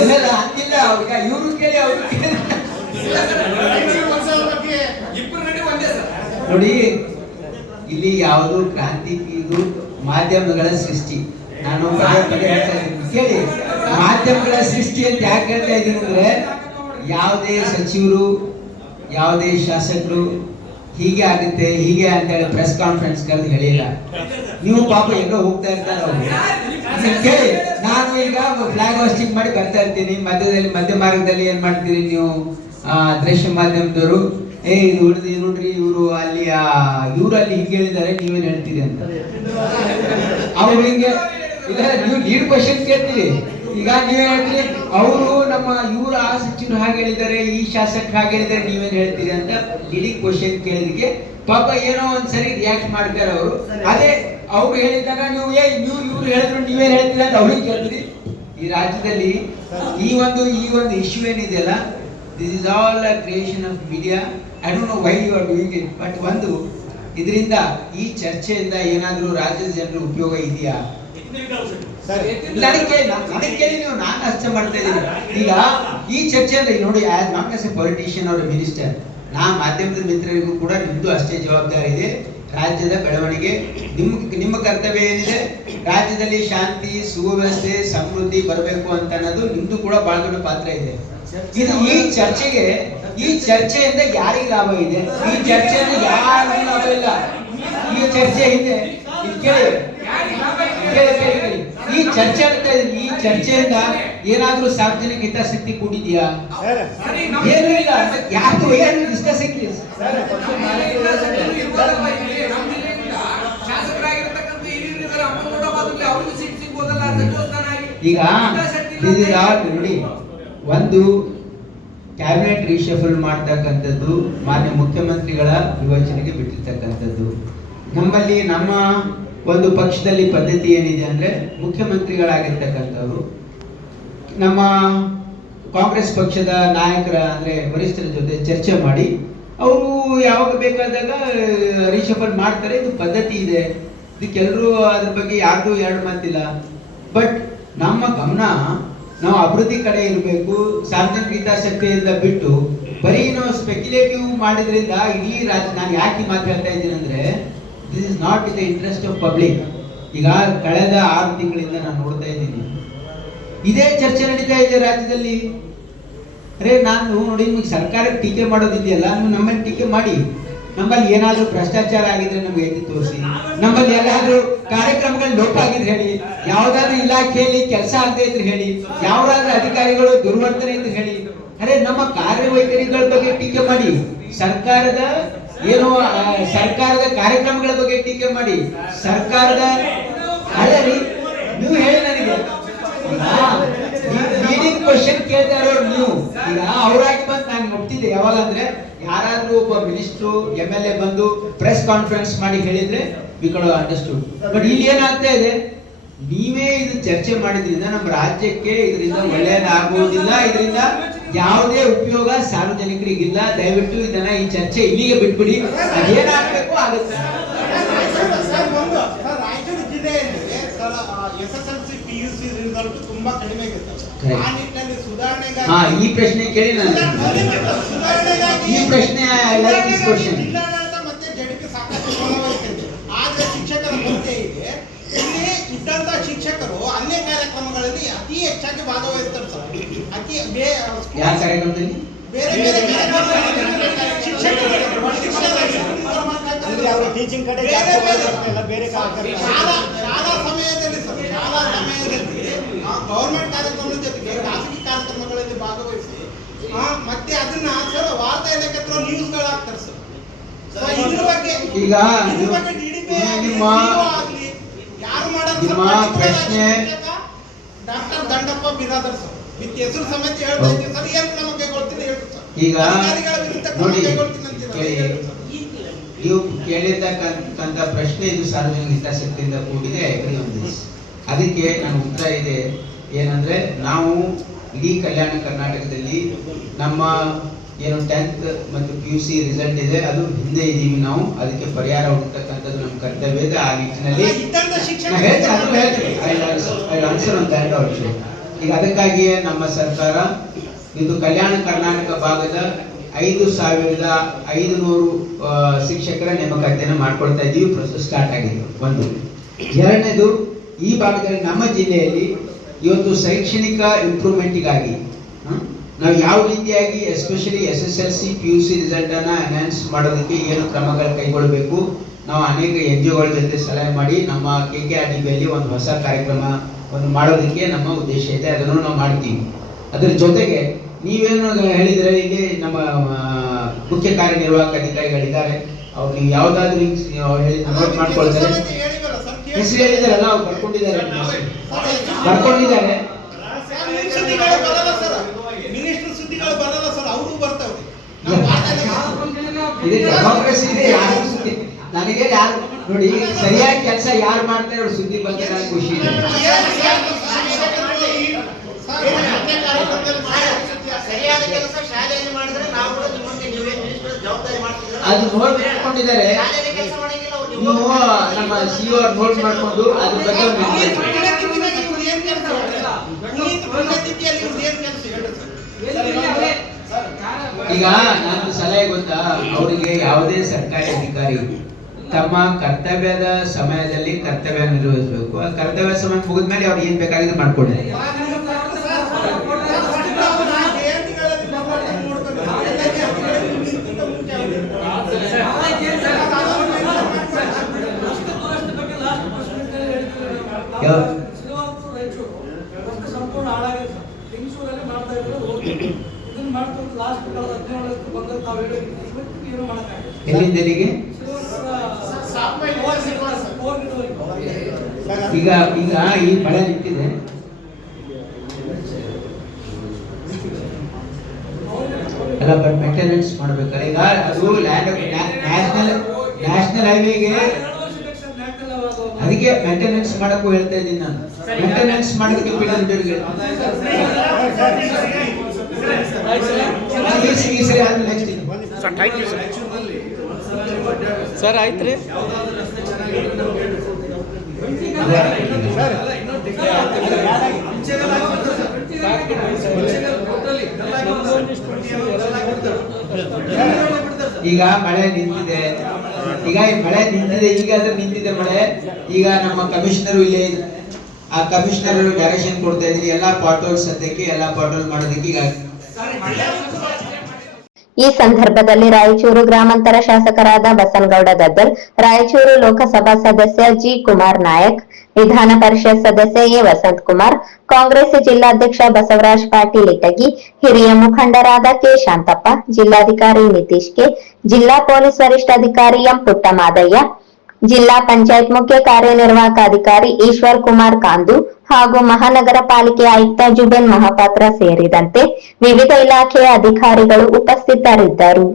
ಇಲ್ಲ ಹಂಗಿಲ್ಲ ಅವ್ರಿಗೆ ಇವ್ರು ಕೇಳಿ ಅವ್ರು ಕೇಳಿ ಇಬ್ಬರು ನಡೆ ಒಂದೇ ಸರ್ ನೋಡಿ, ಇಲ್ಲಿ ಯಾವುದು ಕ್ರಾಂತಿ, ಇದು ಮಾಧ್ಯಮಗಳ ಸೃಷ್ಟಿ. ನಾನು ಕೇಳಿ, ಮಾಧ್ಯಮಗಳ ಸೃಷ್ಟಿ ಅಂತ ಯಾಕೆ ಹೇಳ್ತಾ ಇದ್ದೀನಿ ಅಂದ್ರೆ, ಯಾವುದೇ ಸಚಿವರು, ಯಾವುದೇ ಶಾಸಕರು ಹೀಗೆ ಆಗುತ್ತೆ, ಹೀಗೆ ಅಂತ ಹೇಳಿ ಪ್ರೆಸ್ ಕಾನ್ಫರೆನ್ಸ್ ಕರೆದು ಹೇಳಿಲ್ಲ. ನೀವು ಪಾಪ ಎಲ್ಲೋ ಹೋಗ್ತಾ ಇರ್ತಾರೆ ಕೇಳಿ, ನಾನು ಈಗ ಫ್ಲಾಗ್ ಹೋಸ್ಟಿಂಗ್ ಮಾಡಿ ಬರ್ತಾ ಇರ್ತೀನಿ. ಮಧ್ಯದಲ್ಲಿ ಮಧ್ಯ ಮಾರ್ಗದಲ್ಲಿ ಏನ್ ಮಾಡ್ತೀರಿ ನೀವು? ದೃಶ್ಯ ಮಾಧ್ಯಮದವರು. ಏ, ಇದು ನೋಡ್ರಿ, ಇವರು ಅಲ್ಲಿ ಇವರು ಅಲ್ಲಿ ಹಿಂಗೆ ಹೇಳಿದ್ದಾರೆ, ನೀವೇನು ಹೇಳ್ತೀರಿ ಅಂತ. ಅವ್ರು ಹಿಂಗೆ, ಇಲ್ಲ, ನೀವು ಲೀಡ್ ಕ್ವಶನ್ ಕೇಳ್ತೀರಿ. ಈಗ ನೀವೇ ಹೇಳ್ತೀರಿ, ಅವರು ನಮ್ಮ, ಇವರು ಆ ಸಚಿವರು ಹಾಗೆ ಹೇಳಿದ್ದಾರೆ, ಈ ಶಾಸಕರು ಹಾಗೆ ಹೇಳಿದ್ದಾರೆ, ನೀವೇನು ಹೇಳ್ತೀರಿ ಅಂತ ಇಡೀ ಕ್ವಶನ್ ಕೇಳಿದಕ್ಕೆ ಪಾಪ ಏನೋ ಒಂದ್ಸರಿ ರಿಯಾಕ್ಟ್ ಮಾಡ್ತಾರೆ ಅವರು. ಅದೇ ಅವ್ರು ಹೇಳಿದಾಗ ನೀವು, ಏ, ನೀವು, ಇವ್ರು ಹೇಳಿದ್ರು, ನೀವೇನು ಹೇಳ್ತೀರಿ ಅಂತ ಅವ್ರಿಗೆ ಕೇಳ್ತೀರಿ. ಈ ರಾಜ್ಯದಲ್ಲಿ ಈ ಒಂದು ಈ ಒಂದು ಇಶ್ಯೂ ಏನಿದೆಯಲ್ಲ this is all creation of media I don't know why you are doing it but ಒಂದು ಇದರಿಂದ ಈ ಚರ್ಚೆಯಿಂದ ಏನಾದರೂ ರಾಜ್ಯದ ಜನರು ಉಪಯೋಗ ಇದೆಯಾ? ನನಗೆ ನನಗೆ ನೀವು ನಾನು ಅರ್ಥ ಮಾಡ್ತಾ ಇದ್ದೀನಿ. ಈಗ ಈ ಚರ್ಚೆ ಅಂದ್ರೆ ಈಗ ನೋಡಿ as not as a politician ಅವರ ಮಿನಿಸ್ಟರ್ ನಾ ಮಾಧ್ಯಮದ ಮಿತ್ರರಿಗೂ ಕೂಡ ನಿಮ್ದು ಅಷ್ಟೇ ಜವಾಬ್ದಾರಿ ಇದೆ. ರಾಜ್ಯದ ಬೆಳವಣಿಗೆ ನಿಮ್ಮ ನಿಮ್ಮ ಕರ್ತವ್ಯ ಏನಿದೆ? ರಾಜ್ಯದಲ್ಲಿ ಶಾಂತಿ ಸುವ್ಯವಸ್ಥೆ ಸಮೃದ್ಧಿ ಬರಬೇಕು ಅಂತ ಅನ್ನೋದು ನಿಮ್ದು ಕೂಡ ಬಹಳ ದೊಡ್ಡ ಪಾತ್ರ ಇದೆ. ಇದು ಈ ಚರ್ಚೆಗೆ ಈ ಚರ್ಚೆಯಿಂದ ಯಾರಿಗೆ ಲಾಭ ಇದೆ? ಈ ಚರ್ಚೆಯಿಂದ ಯಾರಿಗೂ ಲಾಭ ಇಲ್ಲ. ಈ ಚರ್ಚೆ ಇದೆ. ಈ ಚರ್ಚೆ ಈ ಚರ್ಚೆಯಿಂದ ಏನಾದ್ರೂ ಸಾರ್ವಜನಿಕ ಹಿತಾಸಕ್ತಿ ಕೂಡಿದ್ಯಾ? ಏನೂ ಇಲ್ಲ. ಯಾರು ಏನು ಡಿಸ್ಕಸಿಂಗ್ ಈಗ ನೋಡಿ ಒಂದು ಕ್ಯಾಬಿನೆಟ್ ರೀಶಫಲ್ ಮಾಡ್ತಕ್ಕಂಥದ್ದು ಮಾನ್ಯ ಮುಖ್ಯಮಂತ್ರಿಗಳ ವಿವೇಚನೆಗೆ ಬಿಟ್ಟಿರ್ತಕ್ಕಂಥದ್ದು. ನಮ್ಮಲ್ಲಿ ನಮ್ಮ ಒಂದು ಪಕ್ಷದಲ್ಲಿ ಪದ್ಧತಿ ಏನಿದೆ ಅಂದ್ರೆ ಮುಖ್ಯಮಂತ್ರಿಗಳಾಗಿರ್ತಕ್ಕಂಥವ್ರು. ನಮ್ಮ ಕಾಂಗ್ರೆಸ್ ಪಕ್ಷದ ನಾಯಕರ ಅಂದ್ರೆ ವರಿಷ್ಠರ ಜೊತೆ ಚರ್ಚೆ ಮಾಡಿ, ಅವರು ಯಾವಾಗ ಬೇಕಾದಾಗ ರೀಶಫಲ್ ಮಾಡ್ತಾರೆ, ಇದು ಪದ್ಧತಿ ಇದೆ. ಇದಕ್ಕೆಲ್ಲರೂ ಅದ್ರ ಬಗ್ಗೆ ಯಾರ್ದು ಎರಡು ಮಾತಿಲ್ಲ. ಬಟ್ ನಮ್ಮ ಗಮನ ನಾವು ಅಭಿವೃದ್ಧಿ ಕಡೆ ಇರಬೇಕು ಸಾರ್ವಜನಿಕ ಹಿತಾಸಕ್ತಿಯಿಂದ ಬಿಟ್ಟು ಬರೀ ನಾವು ಸ್ಪೆಕ್ಯುಲೇಟಿವ್ ಮಾಡಿದ್ರಿಂದ ಇಡೀ ರಾಜ್ಯ ನಾನು ಯಾಕೆ ಮಾತಾಡ್ತಾ ಇದ್ದೀನಿ ಅಂದ್ರೆ this is not in the interest of public ಈಗ ಕಳೆದ ಆರು ತಿಂಗಳಿಂದ ನಾನು ನೋಡ್ತಾ ಇದ್ದೀನಿ. ಇದೇ ಚರ್ಚೆ ನಡೀತಾ ಇದೆ ರಾಜ್ಯದಲ್ಲಿ. ಅರೆ, ನಾನು ನೋಡಿ, ನಿಮಗೆ ಸರ್ಕಾರಕ್ಕೆ ಟೀಕೆ ಮಾಡೋದಿದೆಯಲ್ಲ, ನೀವು ನಮ್ಮನ್ನು ಟೀಕೆ ಮಾಡಿ. ನಮ್ಮಲ್ಲಿ ಏನಾದ್ರೂ ಭ್ರಷ್ಟಾಚಾರ ಆಗಿದ್ರೆ ನಮ್ಗೆ ಎತ್ತಿ ತೋರಿಸಿ. ನಮ್ಮಲ್ಲಿ ಎಲ್ಲಾದ್ರೂ ಕಾರ್ಯಕ್ರಮಗಳು ಲೋಪ ಆಗಿದ್ರೆ ಹೇಳಿ, ಯಾವ್ದಾದ್ರು ಇಲಾಖೆಯಲ್ಲಿ ಕೆಲಸ ಆಗದೆ ಇದ್ರೆ ಹೇಳಿ, ಯಾವ್ದಾದ್ರು ಅಧಿಕಾರಿಗಳು ದುರ್ವರ್ತನೆ ಇದ್ರೆ ಹೇಳಿ, ಅರೆ ನಮ್ಮ ಕಾರ್ಯವೈಖರಿಗಳ ಬಗ್ಗೆ ಟೀಕೆ ಮಾಡಿ, ಸರ್ಕಾರದ ಏನು ಸರ್ಕಾರದ ಕಾರ್ಯಕ್ರಮಗಳ ಬಗ್ಗೆ ಟೀಕೆ ಮಾಡಿ, ಸರ್ಕಾರದ ಅಲ್ಲ ನೀವು ಹೇಳಿ ನನಗೆ. ಕ್ವಶನ್ ಕೇಳ್ತಾ ಇರೋರು ನೀವು. ಈಗ ಅವರಾಗಿ ಬಂದು ನಾನು ಮುಟ್ತಿದ್ದೆ ಯಾವಾಗ ಅಂದ್ರೆ ಯಾರಾದ್ರೂ ಒಬ್ಬ ಮಿನಿಸ್ಟ್ರು ಎಂ ಎಲ್ ಎ ಬಂದು ಪ್ರೆಸ್ ಕಾನ್ಫರೆನ್ಸ್ ಮಾಡಿ ಹೇಳಿದ್ರೆ ವಿ ಅಂಡರ್ಸ್ಟುಡ್ ಬಟ್ ಇಲ್ಲಿ ಏನಾಗ್ತಾ ಇದೆ? ನೀವೇ ಇದು ಚರ್ಚೆ ಮಾಡಿದ್ರಿಂದ ನಮ್ಮ ರಾಜ್ಯಕ್ಕೆ ಇದರಿಂದ ಒಳ್ಳೆಯದಾಗುವುದಿಲ್ಲ ಇದರಿಂದ ಯಾವುದೇ ಉಪಯೋಗ ಸಾರ್ವಜನಿಕರಿಗಿಲ್ಲ. ದಯವಿಟ್ಟು ಇದನ್ನ ಈ ಚರ್ಚೆ ಇಲ್ಲಿಗೆ ಬಿಟ್ಬಿಡಿ. ಅದೇನಾಗಬೇಕು ಆಗುತ್ತೆ. ರಾಯಚೂರು ಜಿಲ್ಲೆಯಲ್ಲಿ S S L C P U C result ತುಂಬಾ ಕಡಿಮೆ ಆಗಿದೆ Correct. ಆ ನಿಟ್ಟಿನಲ್ಲಿ ಸುಧಾರಣೆಗಾಗಿ ಹಾ ಈ ಪ್ರಶ್ನೆ ಕೇಳಿ ನಾನು. ಈ ಪ್ರಶ್ನೆ ಜಡಿಪಿ ಸಾಕಷ್ಟು ಗಮನವಹಿಸಿದೆ ಆದ್ರೆ ಶಿಕ್ಷಕರ ಕೊರತೆ ಇದೆ. ಇಲ್ಲಿ ಇದ್ದಂತ ಶಿಕ್ಷಕರು ಅನ್ಯ ಕಾರ್ಯಕ್ರಮಗಳಲ್ಲಿ ಅತಿ ಹೆಚ್ಚಾಗಿ ಭಾಗವಹಿಸ್ತಾರೆ ಸರ್. ಅತಿ ಯಾವ ಕಾರ್ಯಕ್ರಮದಲ್ಲಿ? ಬೇರೆ ಬೇರೆ ಟೀಚಿಂಗ್ ಕಡೆ ಬೇರೆ ಶಾಲಾ ಸಮಯದಲ್ಲಿ ಸರ್ ಶಾಲಾ ಸಮಯದಲ್ಲಿ ಗೌರ್ಮೆಂಟ್ ಕಾರ್ಯಕ್ರಮದ ಜೊತೆಗೆ ಖಾಸಗಿ ಮತ್ತೆ ಅದನ್ನ ಸರ್ ವಾರ್ತಾ ಇಲಾಖೆ ನ್ಯೂಸ್ಗಳಾಗ್ತಾರೆ ಸರ್. ಸೊ ಇದ್ರ ಬಗ್ಗೆ ಈಗ ಇದ್ರ ಬಗ್ಗೆ ಆಗ್ಲಿ, ನಿಮ್ಮ- ಆಗ್ಲಿ, ಯಾರು ಮಾಡೋದು ಸರ್? ನಿಮ್ಮ ಪ್ರಶ್ನೆ- doctor Dandappa Biradar sir. With ಹೆಸರು ಸಮೇತ ಹೇಳ್ತಾ ಇದ್ದೀವಿ ಸರ್. ಏನ್ ಕ್ರಮ ಕೈಗೊಳ್ತೀನಿ ಹೇಳಿ ಸರ್. ಈಗ ಅಧಿಕಾರಿಗಳ ವಿರುದ್ಧ ಕ್ರಮ ಕೈಗೊಳ್ತೀನಿ ಸರ್. ನೀವು ಕೇಳಿರ್ತಕ್ಕಂಥ ಪ್ರಶ್ನೆ ಇದು ಸಾರ್ವಜನಿಕ ಹಿತಾಸಕ್ತಿಯಿಂದ ಕೂಡಿದೆ. ಅದಕ್ಕೆ ನನ್ನ ಉತ್ತರ ಇದೆ ಏನಂದ್ರೆ ನಾವು ಇಡೀ ಕಲ್ಯಾಣ ಕರ್ನಾಟಕದಲ್ಲಿ ನಮ್ಮ ಏನು ಟೆಂತ್ ಮತ್ತು ಪಿ ಯು ಸಿ ರಿಸಲ್ಟ್ ಇದೆ ಅದು ಹಿಂದೆ ಇದ್ದೀವಿ ನಾವು. ಅದಕ್ಕೆ ಪರಿಹಾರ ಹುಡುಕ್ತಕ್ಕಂಥದ್ದು ನಮ್ಮ ಕರ್ತವ್ಯ ಇದೆ. ಆ ನಿಟ್ಟಿನಲ್ಲಿ that also. ಈಗ ಅದಕ್ಕಾಗಿಯೇ ನಮ್ಮ ಸರ್ಕಾರ ಇದು ಕಲ್ಯಾಣ ಕರ್ನಾಟಕ ಭಾಗದ ಐದು ಸಾವಿರದ ಐದು ನೂರು ಶಿಕ್ಷಕರ ನೇಮಕಾತಿಯನ್ನು ಮಾಡ್ಕೊಳ್ತಾ ಇದ್ದೀವಿ. ಪ್ರೊಸೆಸ್ ಸ್ಟಾರ್ಟ್ ಆಗಿದೆ. ಒಂದು. ಎರಡನೇದು ಈ ಭಾಗದಲ್ಲಿ ನಮ್ಮ ಜಿಲ್ಲೆಯಲ್ಲಿ ಇವತ್ತು ಶೈಕ್ಷಣಿಕ ಇಂಪ್ರೂವ್ಮೆಂಟಿಗಾಗಿ ನಾವು ಯಾವ ರೀತಿಯಾಗಿ especially S S L C P U C result ಅನ್ನ ಅನೌನ್ಸ್ ಮಾಡೋದಕ್ಕೆ ಏನು ಕ್ರಮಗಳು ಕೈಗೊಳ್ಳಬೇಕು, ನಾವು ಅನೇಕ ಎನ್ ಜಿ ಒಗಳ ಜೊತೆ ಸಲಹೆ ಮಾಡಿ ನಮ್ಮ ಕೆ ಕೆ ಆರ್ ಡಿ ಒಂದು ಹೊಸ ಕಾರ್ಯಕ್ರಮ ಒಂದು ಮಾಡೋದಕ್ಕೆ ನಮ್ಮ ಉದ್ದೇಶ ಇದೆ, ಅದನ್ನು ನಾವು ಮಾಡ್ತೀವಿ. ಅದರ ಜೊತೆಗೆ ನೀವೇನು ಹೇಳಿದ್ರೆ ಇಲ್ಲಿ ನಮ್ಮ ಮುಖ್ಯ ಕಾರ್ಯನಿರ್ವಾಹಕ ಅಧಿಕಾರಿಗಳಿದ್ದಾರೆ ಅವ್ರು ನೀವು ಯಾವ್ದಾದ್ರು ನೋಟ್ ಮಾಡ್ಕೊಳ್ತಾರೆ. ಹೇಳಿವಲ್ಲ ಸರ್, ಹೇಳಿದಾರಲ್ಲ ಅವ್ರು ಬರ್ಕೊಂಡಿದ್ದಾರೆ. ಬರ್ಕೊಂಡಿದ್ದಾರೆ. ಇದು ಡೆಮೋಕ್ರಸಿ ಇದೆ ಯಾರು ಸುದ್ದಿ? ನನಗೆ ಯಾರು ನೋಡಿ ಸರಿಯಾಗಿ ಕೆಲಸ ಯಾರು ಮಾಡ್ತಾರೆ ಅವ್ರ ಸುದ್ದಿ ಬಂದ್ರೆ ನನಗೆ ಖುಷಿ ಇದೆ ಅದು ನೋಟ್ ಮಾಡ್ಕೊಂಡಿದ್ದಾರೆ ಶಾಲೆಯಲ್ಲಿ ಕೆಲಸ ಮಾಡಂಗಿಲ್ಲ ಅವ್ರು ನೀವು ನಮ್ಮ ಸಿಒ ನೋಟ್ ಮಾಡ್ಕೊಂಡು ಅದ್ರ ಬಗ್ಗೆ ಈಗ ನಾನು ಸಲಹೆ ಗೊತ್ತಾ? ಅವರಿಗೆ ಯಾವುದೇ ಸರ್ಕಾರಿ ಅಧಿಕಾರಿ ತಮ್ಮ ಕರ್ತವ್ಯದ ಸಮಯದಲ್ಲಿ ಕರ್ತವ್ಯ ನಿರ್ವಹಿಸಬೇಕು. ಆ ಕರ್ತವ್ಯ ಸಮಯ ಮುಗಿದ್ಮೇಲೆ ಅವ್ರು ಏನ್ ಬೇಕಾಗಿದೆ ಮಾಡ್ಕೊಳ್ಳಿ ಜಯಂತಿಗಳಲ್ಲಿ ಪ್ರಮಾಣ ನೋಡ್ಕೊಂಡು ಎಲ್ಲ ಜಯಂತಿಗಳಲ್ಲಿ ಇದಕ್ಕಿಂತ ಮುಂಚೆ ಅವ್ರು ಯಾವ- ಸಂಪೂರ್ಣ ಹಾಳಾಗಿದೆ ಲಿಂಗಸೂರಲ್ಲಿ ಮಾಡ್ತಾ ಇದ್ರು ಹೋಗಿ ಇದನ್ನ ಮಾಡ್ಕೊಂಡು ಲಾಸ್ಟ್ ಕಳೆದ ಹದಿನೇಳು ಬಂದ್ರೆ ತಾವು ಏನು ಮಾಡೋಕ್ಕಾಗಲ್ಲ. ಎಲ್ಲಿಂದ ಎಲ್ಲಿಗೆ? ಈಗ ಈಗ ಈ ಮಳೆ ನಿಂತಿದೆ ಎಲ್ಲ ಬಟ್ ಮೇಂಟೆನೆನ್ಸ್ ಮಾಡ್ಬೇಕಲ್ಲ. ಈಗ ಅದು ಲ್ಯಾಂಡ್ ನ್ಯಾಷನಲ್ ನ್ಯಾಷನಲ್ ಹೈವೇಗೆ ಅದಕ್ಕೆ ಮೇಂಟೆನೆನ್ಸ್ ಮಾಡಕ್ಕೂ ಹೇಳ್ತಾ ಇದ್ದೀನಿ ನಾನು. ಮೇಂಟೆನೆನ್ಸ್ ಮಾಡೋದಕ್ಕೆ ಬಿಡೋದ್ರಿಗೆ ಈ ಸರಿ ಈ ಸರಿ ಆದ್ಮೇಲೆ ನೆಕ್ಸ್ಟ್ ಸರ್ ಆಯ್ತು ರೀ. ಸರ್. ಈಗ ಮಳೆ ನಿಂತಿದೆ. ಈಗ ಈ ಮಳೆ ನಿಂತಿದೆ, ಈಗ ಅದು ನಿಂತಿದೆ ಮಳೆ ಈಗ ನಮ್ಮ ಕಮಿಷನರ್ ಇಲ್ಲಿ. ಆ ಕಮಿಷನರ್ ಡೈರೆಕ್ಷನ್ ಕೊಡ್ತಾ ಇದ್ದೀನಿ ಎಲ್ಲಾ ಪಾಟೋಲ್ ಸದ್ಯಕ್ಕೆ, ಎಲ್ಲಾ ಪಾಟೋಲ್ ಮಾಡೋದಕ್ಕೆ ಈಗ ಈ ಸಂದರ್ಭದಲ್ಲಿ ರಾಯಚೂರು ಗ್ರಾಮಾಂತರ ಶಾಸಕರಾದ ಬಸನಗೌಡ ಗದ್ದಲ್, ರಾಯಚೂರು ಲೋಕಸಭಾ ಸದಸ್ಯ ಜಿ ಕುಮಾರ್ ನಾಯಕ್ ವಿಧಾನ ಪರಿಷತ್ ಸದಸ್ಯ ಎ ವಸಂತ್ ಕುಮಾರ್, ಕಾಂಗ್ರೆಸ್ ಜಿಲ್ಲಾಧ್ಯಕ್ಷ ಬಸವರಾಜ್ ಪಾಟೀಲ್ ಇಟಗಿ, ಹಿರಿಯ ಮುಖಂಡರಾದ ಕೆ ಶಾಂತಪ್ಪ, ಜಿಲ್ಲಾಧಿಕಾರಿ ನಿತೀಶ್ ಕೆ, ಜಿಲ್ಲಾ ಪೊಲೀಸ್ ವರಿಷ್ಠಾಧಿಕಾರಿ ಎಂ ಪುಟ್ಟಮಾದಯ್ಯ, ಜಿಲ್ಲಾ ಪಂಚಾಯತ್ ಮುಖ್ಯ ಕಾರ್ಯನಿರ್ವಾಹಕ ಅಧಿಕಾರಿ ಈಶ್ವರ್ ಕುಮಾರ್ ಕಾಂದು ಹಾಗೂ ಮಹಾನಗರ ಪಾಲಿಕೆ ಆಯುಕ್ತ ಜುಬೆನ್ ಮಹಾಪಾತ್ರ ಸೇರಿದಂತೆ ವಿವಿಧ ಇಲಾಖೆಯ ಅಧಿಕಾರಿಗಳು ಉಪಸ್ಥಿತರಿದ್ದರು.